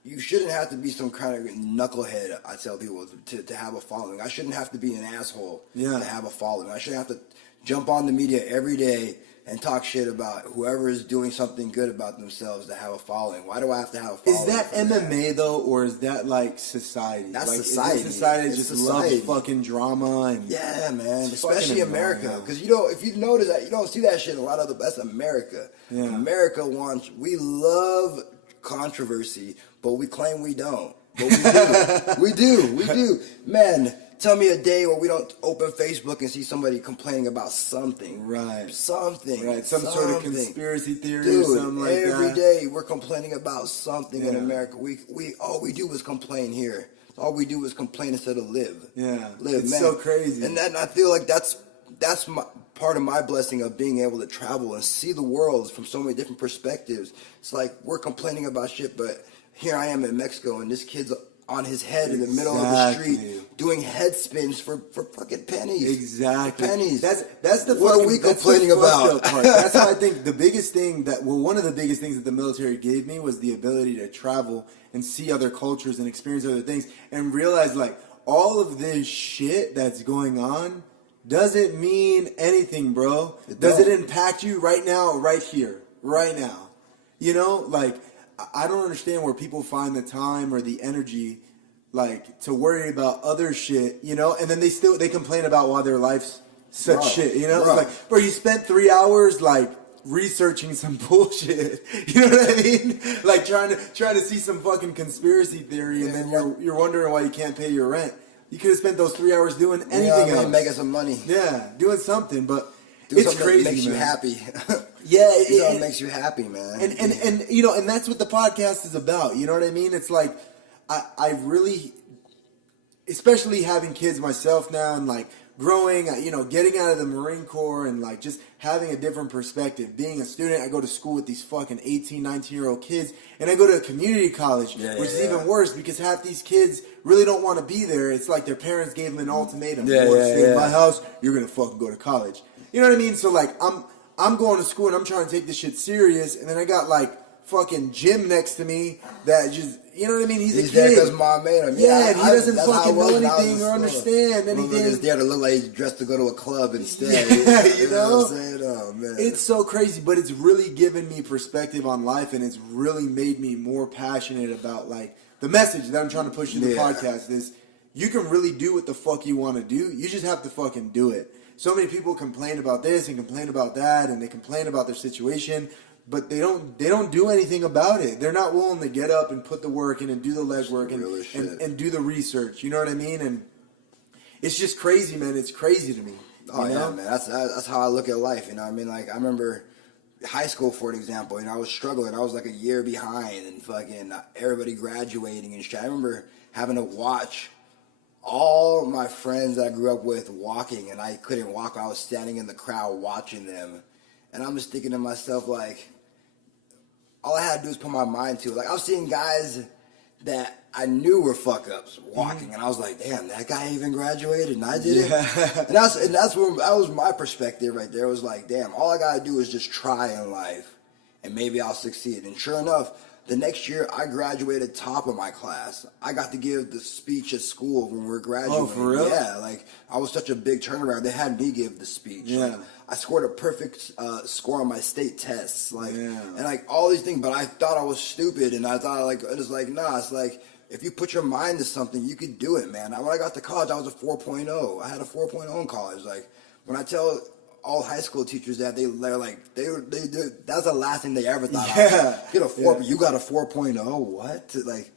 You shouldn't have to be some kind of knucklehead. I tell people to have a following. I shouldn't have to be an asshole to have a following. I shouldn't have to jump on the media every day and talk shit about whoever is doing something good about themselves to have a following. Why do I have to have a following? Is that MMA though, or is that like society? That's like, society. Society just loves fucking drama and man, especially America. Because if you notice that, you don't see that shit in a lot of that's America. Yeah. America we love controversy, but we claim we don't. But we do. we do. Man, tell me a day where we don't open Facebook and see somebody complaining about something. Right. Something. Right. Some sort of conspiracy theory Dude, or something like that. Every day we're complaining about something in America. We all we do is complain here. All we do is complain instead of live. Yeah. Live, it's man. so crazy. And I feel like that's part of my blessing of being able to travel and see the world from so many different perspectives. It's like we're complaining about shit, but here I am in Mexico and this kid's on his head in the middle of the street doing head spins for fucking pennies. Exactly. For pennies. That's the what fucking, are we complaining about? Part. That's why I think the biggest thing one of the biggest things that the military gave me was the ability to travel and see other cultures and experience other things and realize like all of this shit that's going on doesn't mean anything, bro. Does it impact you right now, right here, right now? You know, like, I don't understand where people find the time or the energy, like, to worry about other shit, you know? And then they complain about why their life's such shit, you know? It's like, bro, you spent 3 hours, like, researching some bullshit. You know what I mean? Like, trying to see some fucking conspiracy theory, and then you're wondering why you can't pay your rent. You could have spent those 3 hours doing anything else. Making some money. Yeah, doing something, but it's crazy, that makes you man. Happy. Yeah, it makes you happy, man. And you know, and that's what the podcast is about. You know what I mean? It's like I really, especially having kids myself now, and like growing, you know, getting out of the Marine Corps and like just having a different perspective. Being a student, I go to school with these fucking 18, 19-year-old kids, and I go to a community college, which is even worse because half these kids really don't want to be there. It's like their parents gave them an ultimatum. You want to stay in my house, you're going to fucking go to college. You know what I mean? So like I'm going to school and I'm trying to take this shit serious, and then I got like fucking Jim next to me that just, you know what I mean? He's a kid. There because mom made him. Yeah, and he doesn't fucking know anything or understand anything. He's there to look like he's dressed to go to a club instead. Yeah, you know? What I'm saying? Oh, man. It's so crazy, but it's really given me perspective on life, and it's really made me more passionate about like the message that I'm trying to push in the podcast is, you can really do what the fuck you want to do. You just have to fucking do it. So many people complain about this and complain about that, and they complain about their situation, but they don't do anything about it. They're not willing to get up and put the work in and do the legwork and do the research. You know what I mean? And it's just crazy, man. It's crazy to me. Oh yeah, man. That's how I look at life. You know, I mean, like I remember high school, for an example. You know, I was struggling. I was like a year behind, and fucking everybody graduating and shit. I remember having to watch all my friends that I grew up with walking, and I couldn't walk. I was standing in the crowd watching them, and I'm just thinking to myself, like, all I had to do was put my mind to it. Like, I was seeing guys that I knew were fuck-ups walking, and I was like, damn, that guy even graduated, and I did it? And that's where, that was my perspective right there. It was like, damn, all I gotta do is just try in life, and maybe I'll succeed. And sure enough, the next year, I graduated top of my class. I got to give the speech at school when we were graduating. Oh, for real? Yeah, like, I was such a big turnaround. They had me give the speech. Yeah. Like, I scored a perfect score on my state tests. Like, yeah. and like, all these things, but I thought I was stupid, and I thought, like, it was like, nah, it's like, if you put your mind to something, you could do it, man. When I got to college, I was a 4.0. I had a 4.0 in college. Like, when I tell all high school teachers that, they're like, that's the last thing they ever thought. Yeah. Get a 4, you got a 4.0, what? Like,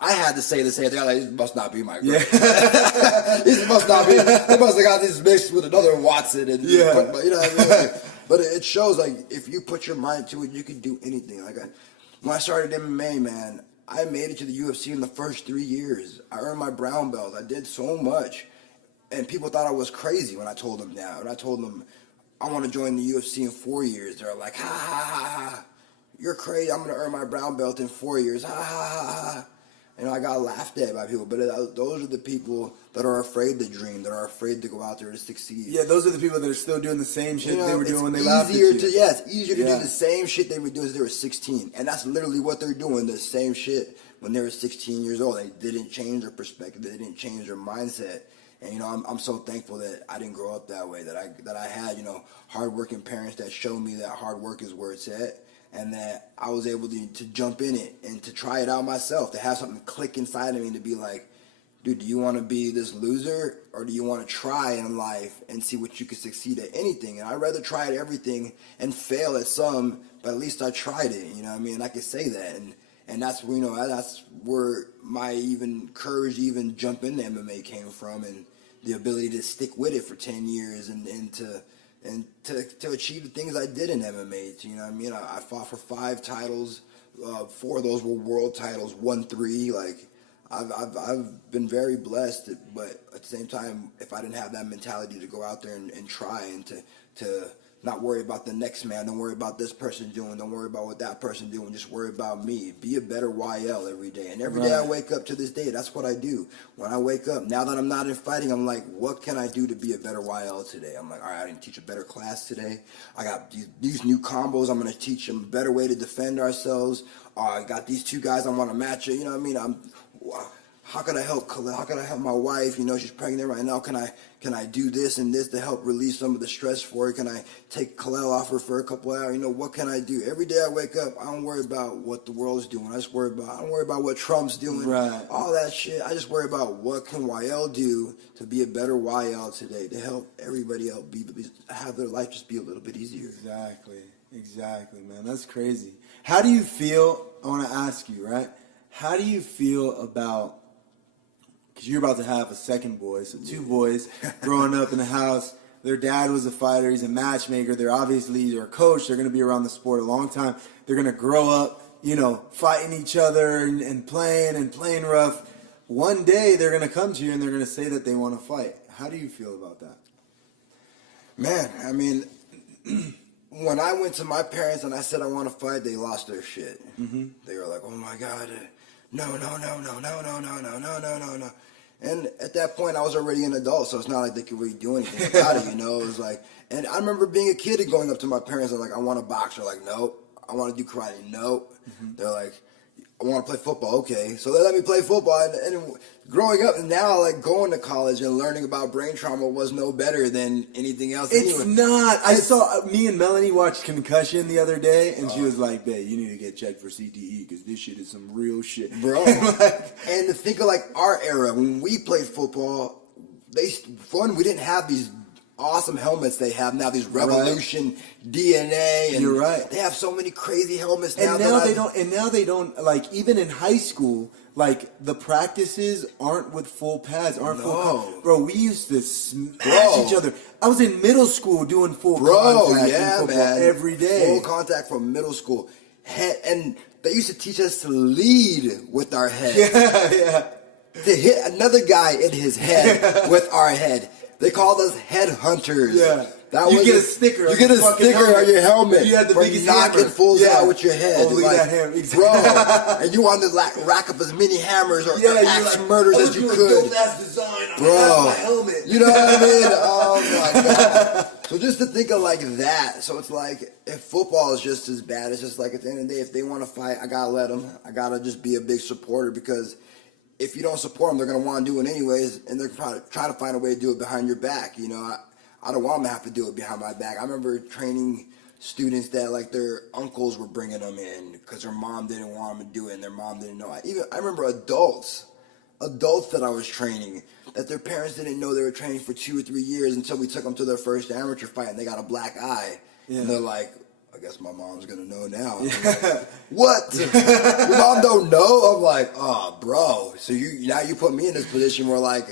I had to say the same thing. I'm like, this must not be my grade. Yeah. This must not be, they must have got this mixed with another Watson. And, you know what I mean? Like, but it shows, like, if you put your mind to it, you can do anything. Like, when I started MMA, man, I made it to the UFC in the first 3 years. I earned my brown belt. I did so much. And people thought I was crazy when I told them that. When I told them I want to join the UFC in 4 years, they're like, ha, ha, ha, ha. You're crazy. I'm going to earn my brown belt in 4 years. Ha, ha, ha, ha. You know, I got laughed at by people. But those are the people that are afraid to dream, that are afraid to go out there to succeed. Yeah, those are the people that are still doing the same shit they were doing when they laughed at you. you. It's easier to do the same shit they were doing as they were 16. And that's literally what they're doing, the same shit when they were 16 years old. They didn't change their perspective. They didn't change their mindset. And, you know, I'm so thankful that I didn't grow up that way, that I had, you know, hardworking parents that showed me that hard work is where it's at, and that I was able to jump in it and to try it out myself, to have something click inside of me to be like, dude, do you want to be this loser, or do you want to try in life and see what you can succeed at anything? And I'd rather try at everything and fail at some, but at least I tried it, you know what I mean? I can say that, and that's, you know, that's where my even courage to even jump into MMA came from, and the ability to stick with it for 10 years and to achieve the things I did in MMA. You know what I mean? I fought for 5 titles. 4 of those were world titles, won 3. Like, I've been very blessed, but at the same time, if I didn't have that mentality to go out there and try and to not worry about the next man, don't worry about this person doing, don't worry about what that person doing, just worry about me. Be a better YL every day. And every day I wake up to this day, that's what I do. When I wake up, now that I'm not in fighting, I'm like, what can I do to be a better YL today? I'm like, all right, I didn't teach a better class today. I got these new combos. I'm going to teach them a better way to defend ourselves. I got these 2 guys I want to match it. You know what I mean? How can I help Khalil? How can I help my wife? You know, she's pregnant right now. Can I do this and this to help release some of the stress for her? Can I take Khalil off her for a couple hours? You know, what can I do? Every day I wake up, I don't worry about what the world's doing. I don't worry about what Trump's doing. Right. All that shit. I just worry about what can YL do to be a better YL today, to help everybody else have their life just be a little bit easier. Exactly, man. That's crazy. How do you feel? I want to ask you, right? How do you feel about, because you're about to have a second boy, so 2 boys growing up in the house. Their dad was a fighter. He's a matchmaker. They're a coach. They're going to be around the sport a long time. They're going to grow up, you know, fighting each other and playing rough. One day they're going to come to you and they're going to say that they want to fight. How do you feel about that? Man, I mean, when I went to my parents and I said I want to fight, they lost their shit. Mm-hmm. They were like, oh my God, no. And at that point, I was already an adult, so it's not like they could really do anything about it, you know? It was like, and I remember being a kid and going up to my parents and like, I want to box. They're like, nope. I want to do karate. Nope. Mm-hmm. They're like, I want to play football. Okay, so they let me play football. And growing up, and now like going to college and learning about brain trauma was no better than anything else. It's anyway. not. I saw me and Melanie watched Concussion the other day, and she was like, "Babe, you need to get checked for CTE because this shit is some real shit, bro." And to think of like our era when we played football, we didn't have these awesome helmets they have now. These Revolution DNA, and you're right. They have so many crazy helmets now. And now they don't like even in high school. Like the practices aren't with full pads, bro. We used to smash each other. I was in middle school doing full contact in football every day. Full contact from middle school. And they used to teach us to lead with our head. Yeah. To hit another guy in his head with our head. They called us headhunters. Yeah. You get a sticker. You get a sticker on your helmet. You had the for biggest knocking hammer. fools out with your head. Oh, look at that hammer. Bro. And you wanted to rack up as many hammers or axe murders as you could. Dope-ass design. Bro. My helmet. You know what I mean? Oh, my God. So just to think of like that. So it's like, if football is just as bad, it's just like at the end of the day, if they want to fight, I got to let them. I got to just be a big supporter because if you don't support them, they're going to want to do it anyways, and they're trying to find a way to do it behind your back. You know, I don't want them to have to do it behind my back. I remember training students that like their uncles were bringing them in because their mom didn't want them to do it, and their mom didn't know. I remember adults that I was training that their parents didn't know they were training for 2 or 3 years until we took them to their first amateur fight, and they got a black eye, and they're like, I guess my mom's gonna know now. Like, what? Your mom don't know? I'm like, oh, bro. So now you put me in this position where like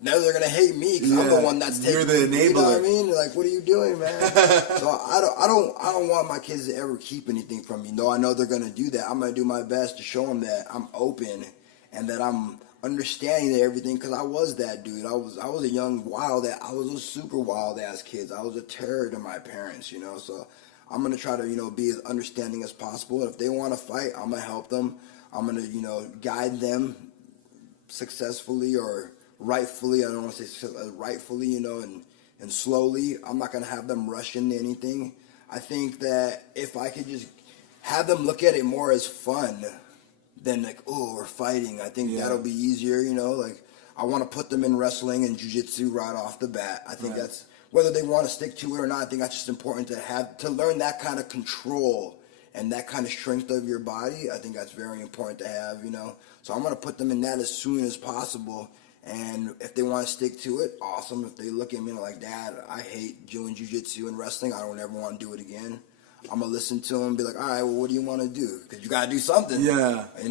now they're gonna hate me because I'm the one that's taking. You're the enabler. You know what I mean? Like, what are you doing, man? So I don't want my kids to ever keep anything from me. No, I know they're gonna do that. I'm gonna do my best to show them that I'm open and that I'm understanding everything because I was that dude. I was a young wild. I was a super wild ass kid. I was a terror to my parents. You know, so. I'm going to try to, be as understanding as possible. And if they want to fight, I'm going to help them. I'm going to, guide them successfully or rightfully. I don't want to say rightfully, and slowly. I'm not going to have them rush into anything. I think that if I could just have them look at it more as fun than like, oh, we're fighting, I think that'll be easier, Like, I want to put them in wrestling and jiu-jitsu right off the bat. I think that's... Whether they want to stick to it or not, I think that's just important to learn that kind of control and that kind of strength of your body. I think that's very important to have, So I'm going to put them in that as soon as possible. And if they want to stick to it, awesome. If they look at me like, Dad, I hate doing jiu-jitsu and wrestling. I don't ever want to do it again. I'm going to listen to them and be like, all right, well, what do you want to do? Because you got to do something. Yeah. And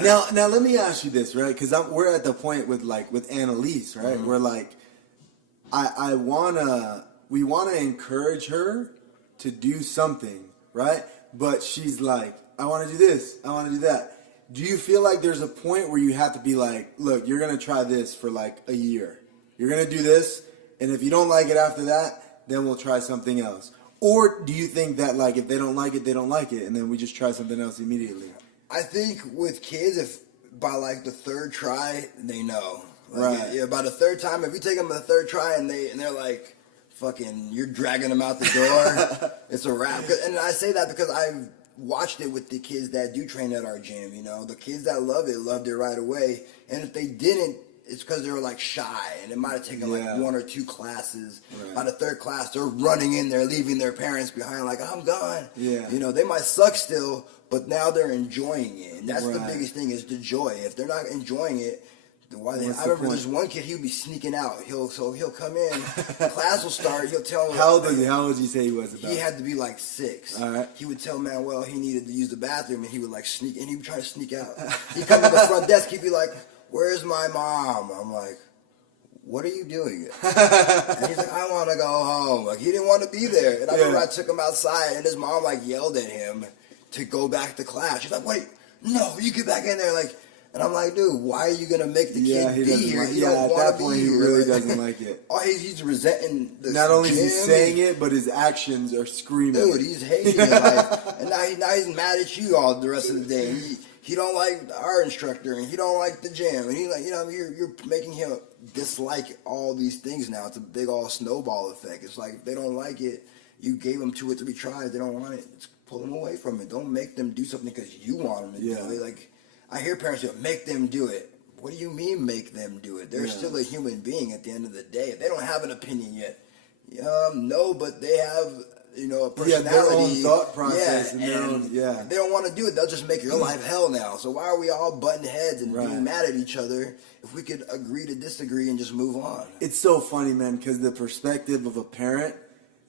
now let me ask you this, right? Because we're at the point with Annalise, right? We're like, we wanna encourage her to do something, right? But she's like, I wanna do this, I wanna do that. Do you feel like there's a point where you have to be like, look, you're gonna try this for like a year. You're gonna do this, and if you don't like it after that, then we'll try something else. Or do you think that like if they don't like it, they don't like it, and then we just try something else immediately? I think with kids, if by like the third try, they know. Like, right. Yeah, about the third time, if you take them to the third try and they're like, fucking, you're dragging them out the door, it's a wrap. And I say that because I've watched it with the kids that do train at our gym, The kids that loved it right away. And if they didn't, it's because they were like shy and it might have taken like 1 or 2 classes. Right. By the third class, they're running in there, leaving their parents behind like, I'm gone. Yeah. They might suck still, but now they're enjoying it. And that's the biggest thing is the joy. If they're not enjoying it, I remember this one kid, he would be sneaking out. He'll come in, class will start, he'll tell him. How old did you say he was about? He had to be like 6. All right. He would tell Manuel he needed to use the bathroom, and he would like sneak, and he would try to sneak out. He'd come to the front desk, he'd be like, where's my mom? I'm like, what are you doing? And he's like, I want to go home. Like, he didn't want to be there. And I remember I took him outside, and his mom like yelled at him to go back to class. She's like, wait, no, you get back in there. Like, and I'm like, dude, why are you going to make the kid be here? He don't at that point, he really doesn't like it. Oh, he's resenting the Not only is he gym, saying it, but his actions are screaming. Dude, he's hating it. Like, and now he's mad at you all the rest of the day. He don't like our instructor, and he don't like the gym. And he's like, you're making him dislike all these things now. It's a big, all snowball effect. It's like, if they don't like it, you gave them 2 or 3 tries, they don't want it. It's pull them away from it. Don't make them do something because you want them to Yeah. do it. Like, I hear parents go, make them do it. What do you mean make them do it? They're still a human being at the end of the day. They don't have an opinion yet. No, but they have, a personality. their own thought process. Yeah, and they don't want to do it. They'll just make your life hell now. So why are we all butting heads and being mad at each other if we could agree to disagree and just move on? It's so funny, man, because the perspective of a parent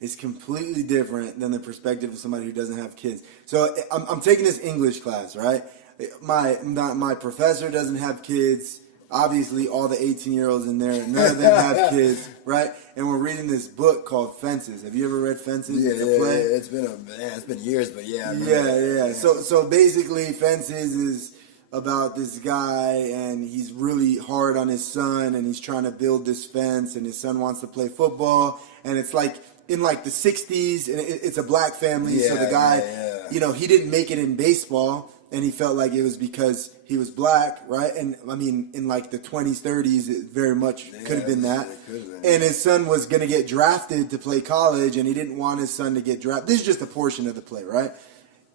is completely different than the perspective of somebody who doesn't have kids. So I'm taking this English class, right? My professor doesn't have kids. Obviously, all the 18-year-olds in there, none of them have kids, right? And we're reading this book called Fences. Have you ever read Fences? It's a play. It's been years, but yeah. Yeah. So basically, Fences is about this guy, and he's really hard on his son, and he's trying to build this fence, and his son wants to play football, and it's like in like the 60s, and it's a black family, so the guy, he didn't make it in baseball, and he felt like it was because he was black, right? And I mean, in like the 20s, 30s, it very much could have been that. And his son was going to get drafted to play college, and he didn't want his son to get drafted. This is just a portion of the play, right?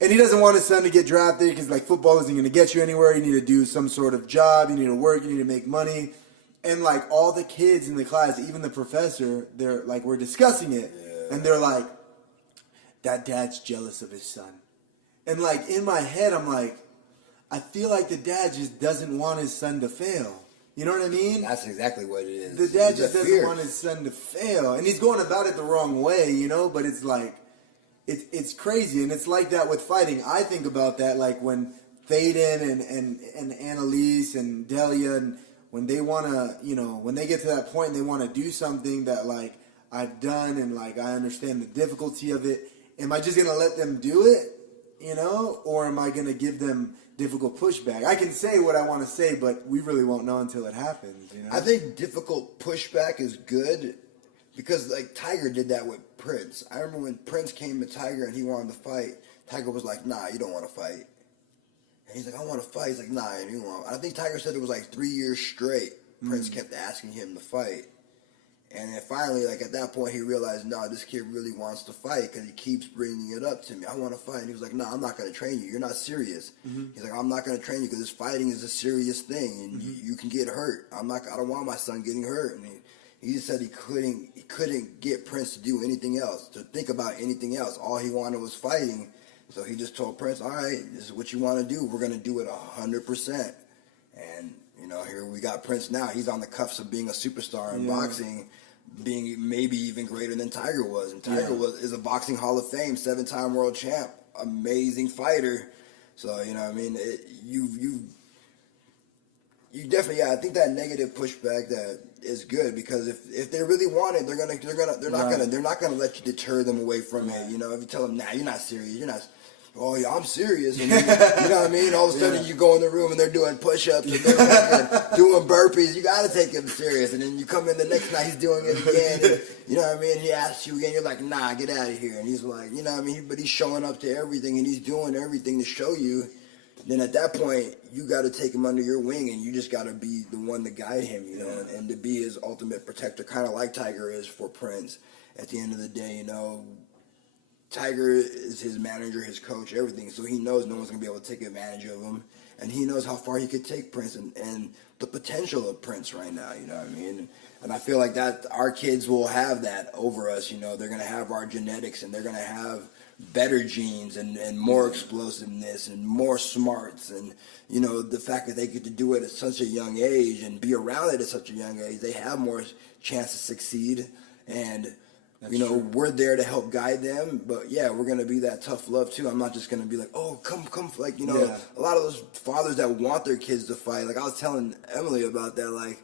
And he doesn't want his son to get drafted because like football isn't going to get you anywhere. You need to do some sort of job. You need to work. You need to make money. And like all the kids in the class, even the professor, they're like, we're discussing it. And they're like, that dad's jealous of his son. And like in my head, I'm like, I feel like the dad just doesn't want his son to fail. You know what I mean? That's exactly what it is. The dad just doesn't want his son to fail. And he's going about it the wrong way, but it's like, it's crazy. And it's like that with fighting. I think about that like when Thaden and Annalise and Delia, and when they want to, when they get to that point and they want to do something that like I've done and like I understand the difficulty of it, am I just going to let them do it? Or am I going to give them difficult pushback? I can say what I want to say, but we really won't know until it happens. I think difficult pushback is good because, like, Tiger did that with Prince. I remember when Prince came to Tiger and he wanted to fight, Tiger was like, nah, you don't want to fight. And he's like, I want to fight. He's like, nah, you won't. I think Tiger said it was like 3 years straight. Prince kept asking him to fight. And then finally, like at that point, he realized, no, this kid really wants to fight because he keeps bringing it up to me. I want to fight. And he was like, no, I'm not going to train you. You're not serious. He's like, I'm not going to train you because this fighting is a serious thing, and you can get hurt. I don't want my son getting hurt. And he just said he couldn't get Prince to do anything else, to think about anything else. All he wanted was fighting. So he just told Prince, all right, this is what you want to do. We're going to do it 100%. And here we got Prince now. He's on the cuffs of being a superstar in boxing, being maybe even greater than Tiger was. And Tiger is a boxing Hall of Fame, 7-time world champ, amazing fighter. So you definitely, I think that negative pushback that is good because if they really want it, they're not gonna let you deter them away from it. If you tell them, nah, you're not serious, you're not. Oh yeah, I'm serious. And then, you know what I mean? All of a sudden you go in the room and they're doing push-ups and they're doing burpees. You got to take him serious. And then you come in the next night, he's doing it again. And, you know what I mean? He asks you again. You're like, nah, get out of here. And he's like, you know what I mean? But he's showing up to everything and he's doing everything to show you. Then at that point, you got to take him under your wing and you just got to be the one to guide him, and to be his ultimate protector, kind of like Tiger is for Prince. At the end of the day, Tiger is his manager, his coach, everything. So he knows no one's going to be able to take advantage of him. And he knows how far he could take Prince and the potential of Prince right now, you know what I mean? And I feel like that our kids will have that over us, They're going to have our genetics and they're going to have better genes and more explosiveness and more smarts. And, the fact that they get to do it at such a young age and be around it at such a young age, they have more chance to succeed. And we're there to help guide them, but we're going to be that tough love too. I'm not just going to be like, oh, come, like, a lot of those fathers that want their kids to fight, like I was telling Emily about that, like,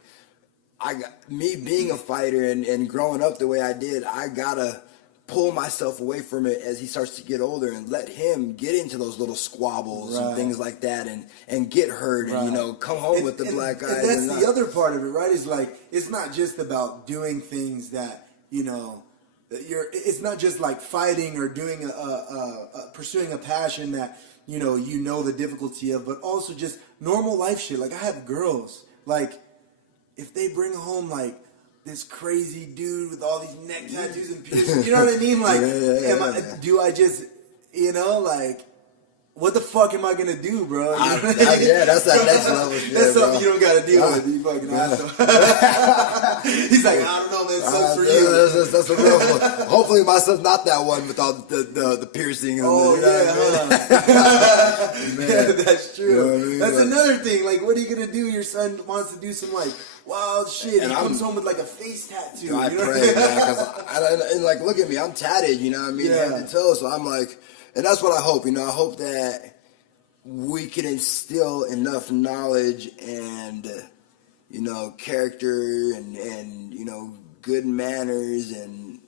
me being a fighter and growing up the way I did, I got to pull myself away from it as he starts to get older and let him get into those little squabbles and things like that and get hurt and, come home with the black eyes. And that's the other part of it, right? Is like, it's not just about doing things that, it's not just like fighting or doing pursuing a passion that the difficulty of, but also just normal life shit. Like I have girls, like if they bring home like this crazy dude with all these neck tattoos and piercings, you know what I mean? Like, do I just you know, like, what the fuck am I gonna do, bro? Yeah, that's that next level shit, that's something bro. you don't gotta deal with, you fucking asshole. He's like, I don't know, man, it sucks for you. That's a real one. Hopefully my son's not that one with all the piercing. And Yeah, that's true. You know what I mean? That's another thing. Like, what are you gonna do? Your son wants to do some like wild shit. And he comes home with like a face tattoo. I you know? pray, man, because like, look at me, I'm tatted, you know what I mean, head to toe. So I'm like, and that's what I hope, you know. I hope that we can instill enough knowledge and, you know, character and you know, good manners and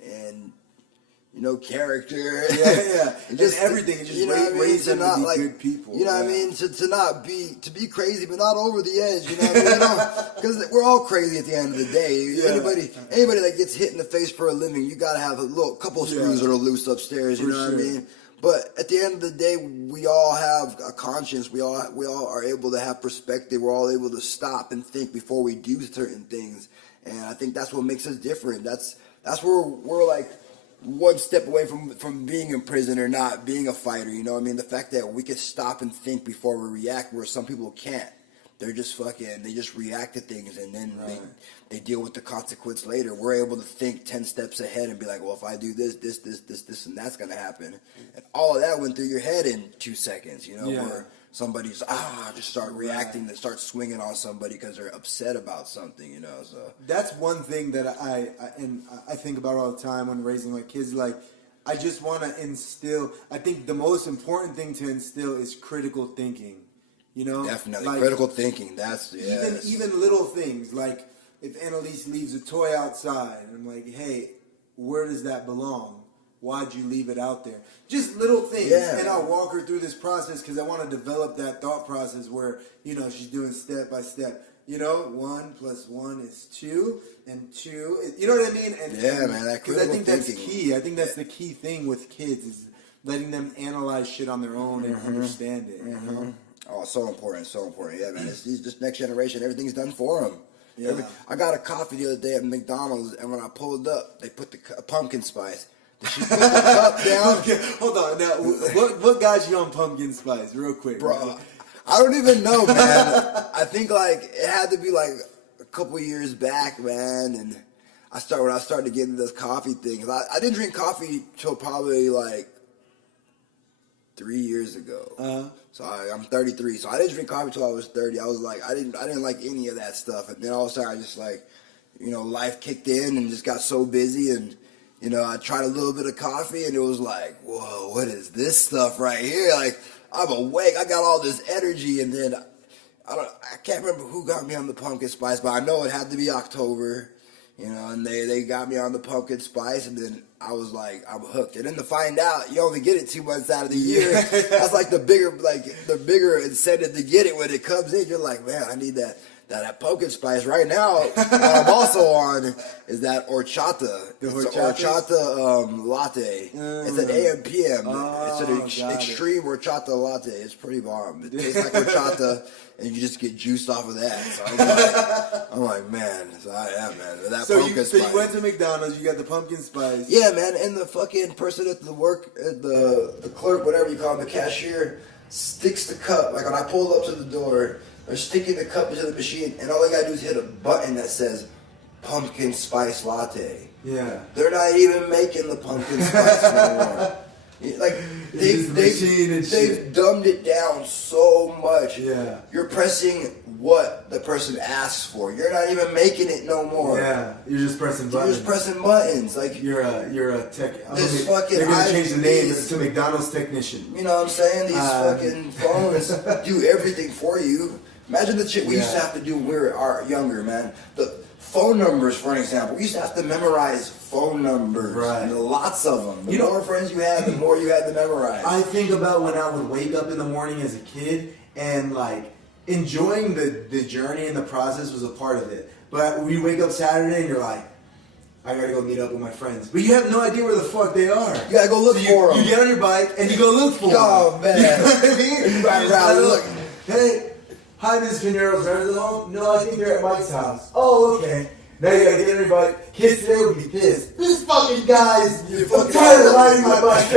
you know, character. And just everything. And just you know raise them to be like, good people. You know what I mean? To be crazy, but not over the edge. You know what I mean? Because we're all crazy at the end of the day. Anybody that gets hit in the face for a living, you got to have a couple screws that are loose upstairs. You know what I mean? But at the end of the day, we all have a conscience. We all are able to have perspective. We're all able to stop and think before we do certain things. And I think that's what makes us different. That's where we're like one step away from being in prison or not being a fighter. You know what I mean? The fact that we can stop and think before we react, where some people can't. They're just they just react to things, and then they deal with the consequence later. We're able to think 10 steps ahead and be like, well, if I do this, and that's going to happen. And all of that went through your head in 2 seconds, you know, where somebody's, just start reacting, and start swinging on somebody because they're upset about something, you know. So that's one thing that I think about all the time when raising my kids. Like, I just want to instill, I think the most important thing to instill is critical thinking. You know, definitely like, critical thinking. That's even little things like if Annalise leaves a toy outside, and I'm like, hey, where does that belong? Why'd you leave it out there? Just little things, and I'll walk her through this process because I want to develop that thought process where, you know, she's doing step by step. You know, 1 + 1 is 2, and 2. You know what I mean? And, man, that critical thinking. That's key. I think that's the key thing with kids is letting them analyze shit on their own and understand it. You know? Oh, so important, so important. Yeah, man. It's just next generation. Everything's done for them. Yeah. I got a coffee the other day at McDonald's, and when I pulled up, they put the pumpkin spice. Did she put the cup down? Okay, hold on. Now, what got you on pumpkin spice, real quick, bro? I don't even know, man. I think like it had to be like a couple years back, man. And when I started to get into this coffee thing, I didn't drink coffee till probably like 3 years ago. So I'm 33. So I didn't drink coffee till I was 30. I was like, I didn't like any of that stuff. And then all of a sudden, I just like, you know, life kicked in and just got so busy. And, you know, I tried a little bit of coffee and it was like, whoa, what is this stuff right here? Like, I'm awake. I got all this energy. And then I can't remember who got me on the pumpkin spice, but I know it had to be October. You know, and they got me on the pumpkin spice, and then I was like, I'm hooked. And then to find out you only get it 2 months out of the year, that's like the bigger incentive to get it when it comes in. You're like, man, I need that pumpkin spice right now. What I'm also on is that horchata. It's an horchata latte. It's an AM PM. It's an extreme horchata latte. It's pretty bomb. It tastes like horchata, and you just get juiced off of that. So I'm like, man. So man. That pumpkin spice. So you went to McDonald's. You got the pumpkin spice. Yeah, man. And the fucking person at the clerk, whatever you call him, the cashier, sticks the cup. Like when I pulled up to the door, they're sticking the cup into the machine, and all they gotta do is hit a button that says pumpkin spice latte. Yeah. They're not even making the pumpkin spice no more. Like they've dumbed it down so much. Yeah. You're pressing what the person asks for. You're not even making it no more. Yeah. You're just pressing buttons. You're just pressing buttons. Like you're a tech. They're gonna change the name to McDonald's technician. You know what I'm saying? These fucking phones do everything for you. Imagine the shit we used to have to do when we were younger, man. The phone numbers, for an example. We used to have to memorize phone numbers. Right. Lots of them. The more friends you had, the more you had to memorize. I think about when I would wake up in the morning as a kid and like enjoying the journey and the process was a part of it. But we wake up Saturday and you're like, I gotta go meet up with my friends. But you have no idea where the fuck they are. You gotta go look for them. You get on your bike and you go look for them. Oh, man. You know what I mean? You ride around look. Hey. Hi, Mrs. Pinero's. Are they home? No, I think they're at Mike's house. Oh, okay. Now you gotta get everybody. Kids today would be pissed. This fucking guys. I'm tired of riding my bike.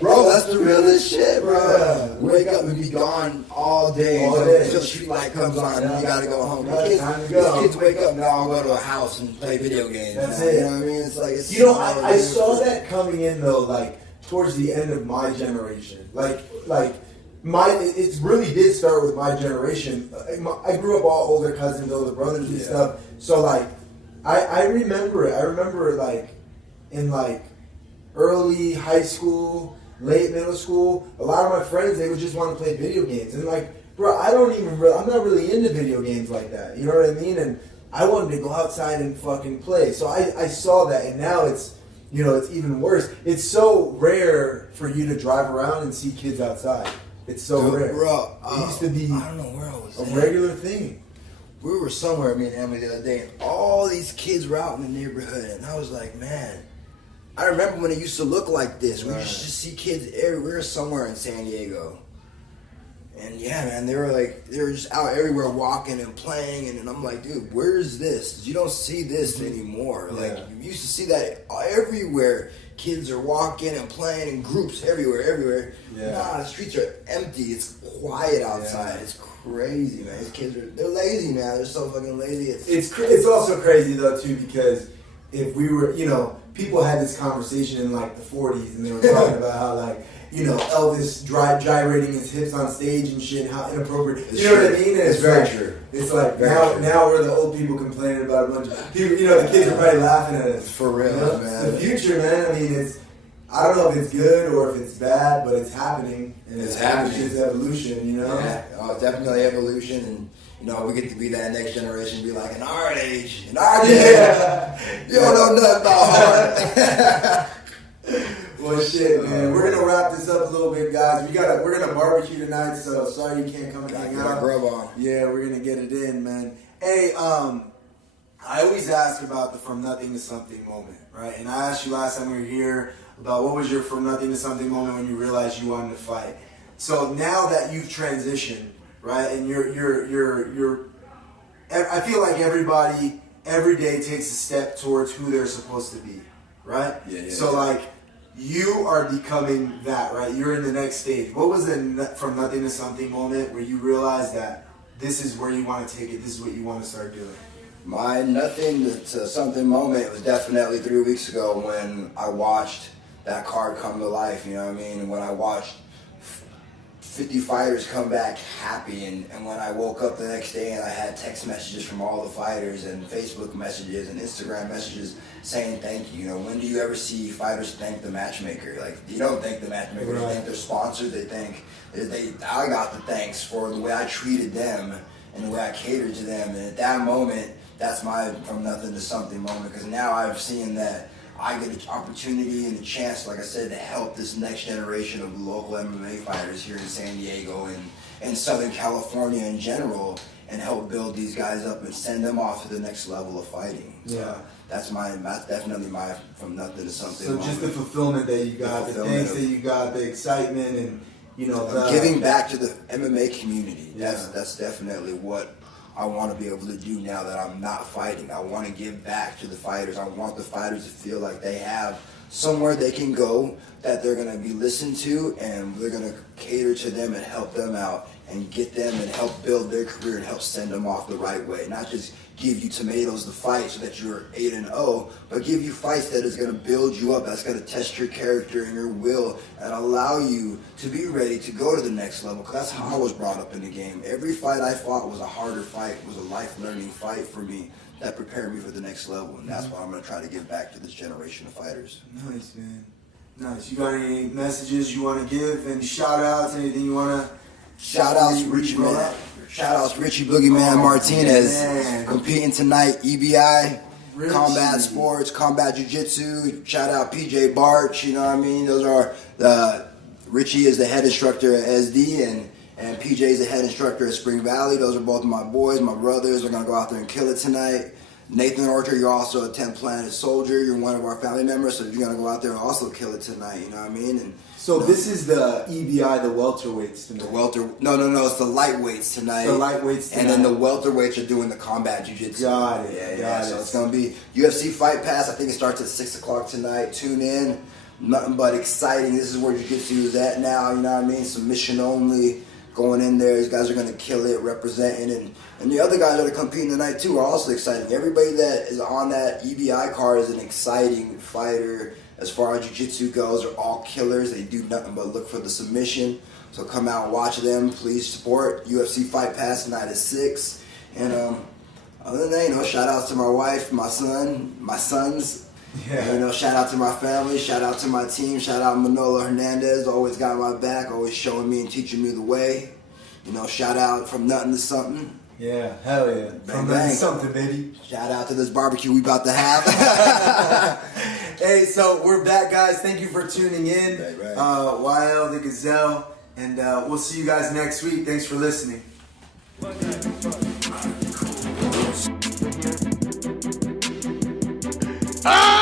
Bro, that's the realest shit, bro. Wake up and be gone all day until the street light comes on and you gotta go home. These kids wake up now, I'll go to a house and play video games. That's it. You know what I mean? It's like, it's I saw that coming in though, like towards the end of my generation. Like it really did start with my generation. I grew up all older cousins, older brothers and stuff. So like, I remember it. I remember like in like early high school, late middle school, a lot of my friends, they would just want to play video games. And like, bro, I'm not really into video games like that. You know what I mean? And I wanted to go outside and fucking play. So I saw that, and now it's, you know, it's even worse. It's so rare for you to drive around and see kids outside. It's so rare. Bro, it used to be I don't know where I was a regular thing. We were somewhere, me and Emily, the other day, and all these kids were out in the neighborhood, and I was like, man, I remember when it used to look like this. We used to just see kids everywhere, somewhere in San Diego. And yeah, man, they were just out everywhere walking and playing, and I'm like, dude, where is this? You don't see this anymore. Like, you used to see that everywhere. Kids are walking and playing in groups everywhere. Yeah. Nah, the streets are empty. It's quiet outside. Yeah. It's crazy, man. These kids they're lazy, man. They're so fucking lazy. It's also crazy though too, because if we were, you know, people had this conversation in like the 40s, and they were talking about how like, you know, Elvis gyrating his hips on stage and shit, how inappropriate. You know what I mean? And it's very true. It's like now we're the old people complaining about a bunch of people. You know, the kids are probably laughing at us. For real, you know? Man. The future, man. I mean, I don't know if it's good or if it's bad, but it's happening. And it's happening. It's just evolution, you know? Yeah, definitely evolution. And, you know, we get to be that next generation, be like, in our age, you don't know nothing about heart. Well, shit, man. We're gonna wrap this up a little bit, guys. We're gonna barbecue tonight, so sorry you can't come and hang out. Grub on. Yeah, we're gonna get it in, man. Hey, I always ask about the from nothing to something moment, right? And I asked you last time we were here about what was your from nothing to something moment when you realized you wanted to fight. So now that you've transitioned, right, and you're I feel like everybody every day takes a step towards who they're supposed to be, right? Yeah. So like, you are becoming that, right? You're in the next stage. What was the from nothing to something moment where you realized that this is where you want to take it, this is what you want to start doing? My nothing to something moment was definitely 3 weeks ago when I watched that card come to life, you know what I mean? And when I watched 50 fighters come back happy, and when I woke up the next day and I had text messages from all the fighters and Facebook messages and Instagram messages saying thank you. You know, when do you ever see fighters thank the matchmaker? Like, you don't thank the matchmaker, right. They thank their sponsor, they thank, I got the thanks for the way I treated them and the way I catered to them. And at that moment, that's my from nothing to something moment, because now I've seen that I get an opportunity and a chance, like I said, to help this next generation of local MMA fighters here in San Diego and Southern California in general, and help build these guys up and send them off to the next level of fighting. So that's definitely my from nothing to something. So just the fulfillment that you got, the things that you got, the excitement, and you know, giving back to the MMA community. That's definitely what I want to be able to do now that I'm not fighting. I want to give back to the fighters. I want the fighters to feel like they have somewhere they can go, that they're going to be listened to, and we're going to cater to them and help them out and get them and help build their career and help send them off the right way. Not just give you tomatoes to fight so that you're 8-0, but give you fights that is going to build you up, that's going to test your character and your will and allow you to be ready to go to the next level. Because that's how I was brought up in the game. Every fight I fought was a harder fight, was a life-learning fight for me that prepared me for the next level. And that's what I'm going to try to give back to this generation of fighters. Nice, man. Nice. You got any messages you want to give? Any shout-outs? Anything you want to... Shout-outs, Richie Man. Shout-outs, Richie Boogeyman Martinez. Man. Competing tonight, EBI, Richie. Combat Sports, Combat Jiu-Jitsu. Shout-out PJ Barch, you know what I mean? Those are... Richie is the head instructor at SD, and PJ is the head instructor at Spring Valley. Those are both my boys, my brothers. We're going to go out there and kill it tonight. Nathan Orcher, you're also a 10th Planet Soldier. You're one of our family members, so you're going to go out there and also kill it tonight, you know what I mean? And so this is the EBI, the welterweights tonight. No, it's the lightweights tonight. The lightweights tonight. And then the welterweights are doing the combat jiu-jitsu. Got it. Yeah. So it's going to be UFC Fight Pass. I think it starts at 6 o'clock tonight. Tune in. nothing but exciting. This is where jiu-jitsu is at now, you know what I mean? Submission only, going in there. These guys are going to kill it, representing. And the other guys that are competing tonight, too, are also exciting. Everybody that is on that EBI card is an exciting fighter. As far as jiu-jitsu goes, they're all killers. They do nothing but look for the submission. So come out and watch them. Please support UFC Fight Pass tonight at 6. And other than that, you know, shout outs to my wife, my sons. Yeah. You know, shout out to my family, shout out to my team, shout out Manolo Hernandez, always got my back, always showing me and teaching me the way. You know, shout out from nothing to something. Yeah, hell yeah. Bang, From bang. something, baby. Shout out to this barbecue we about to have. Hey, so we're back, guys. Thank you for tuning in. Right. Walel, the Gazelle, and we'll see you guys next week. Thanks for listening. Ah!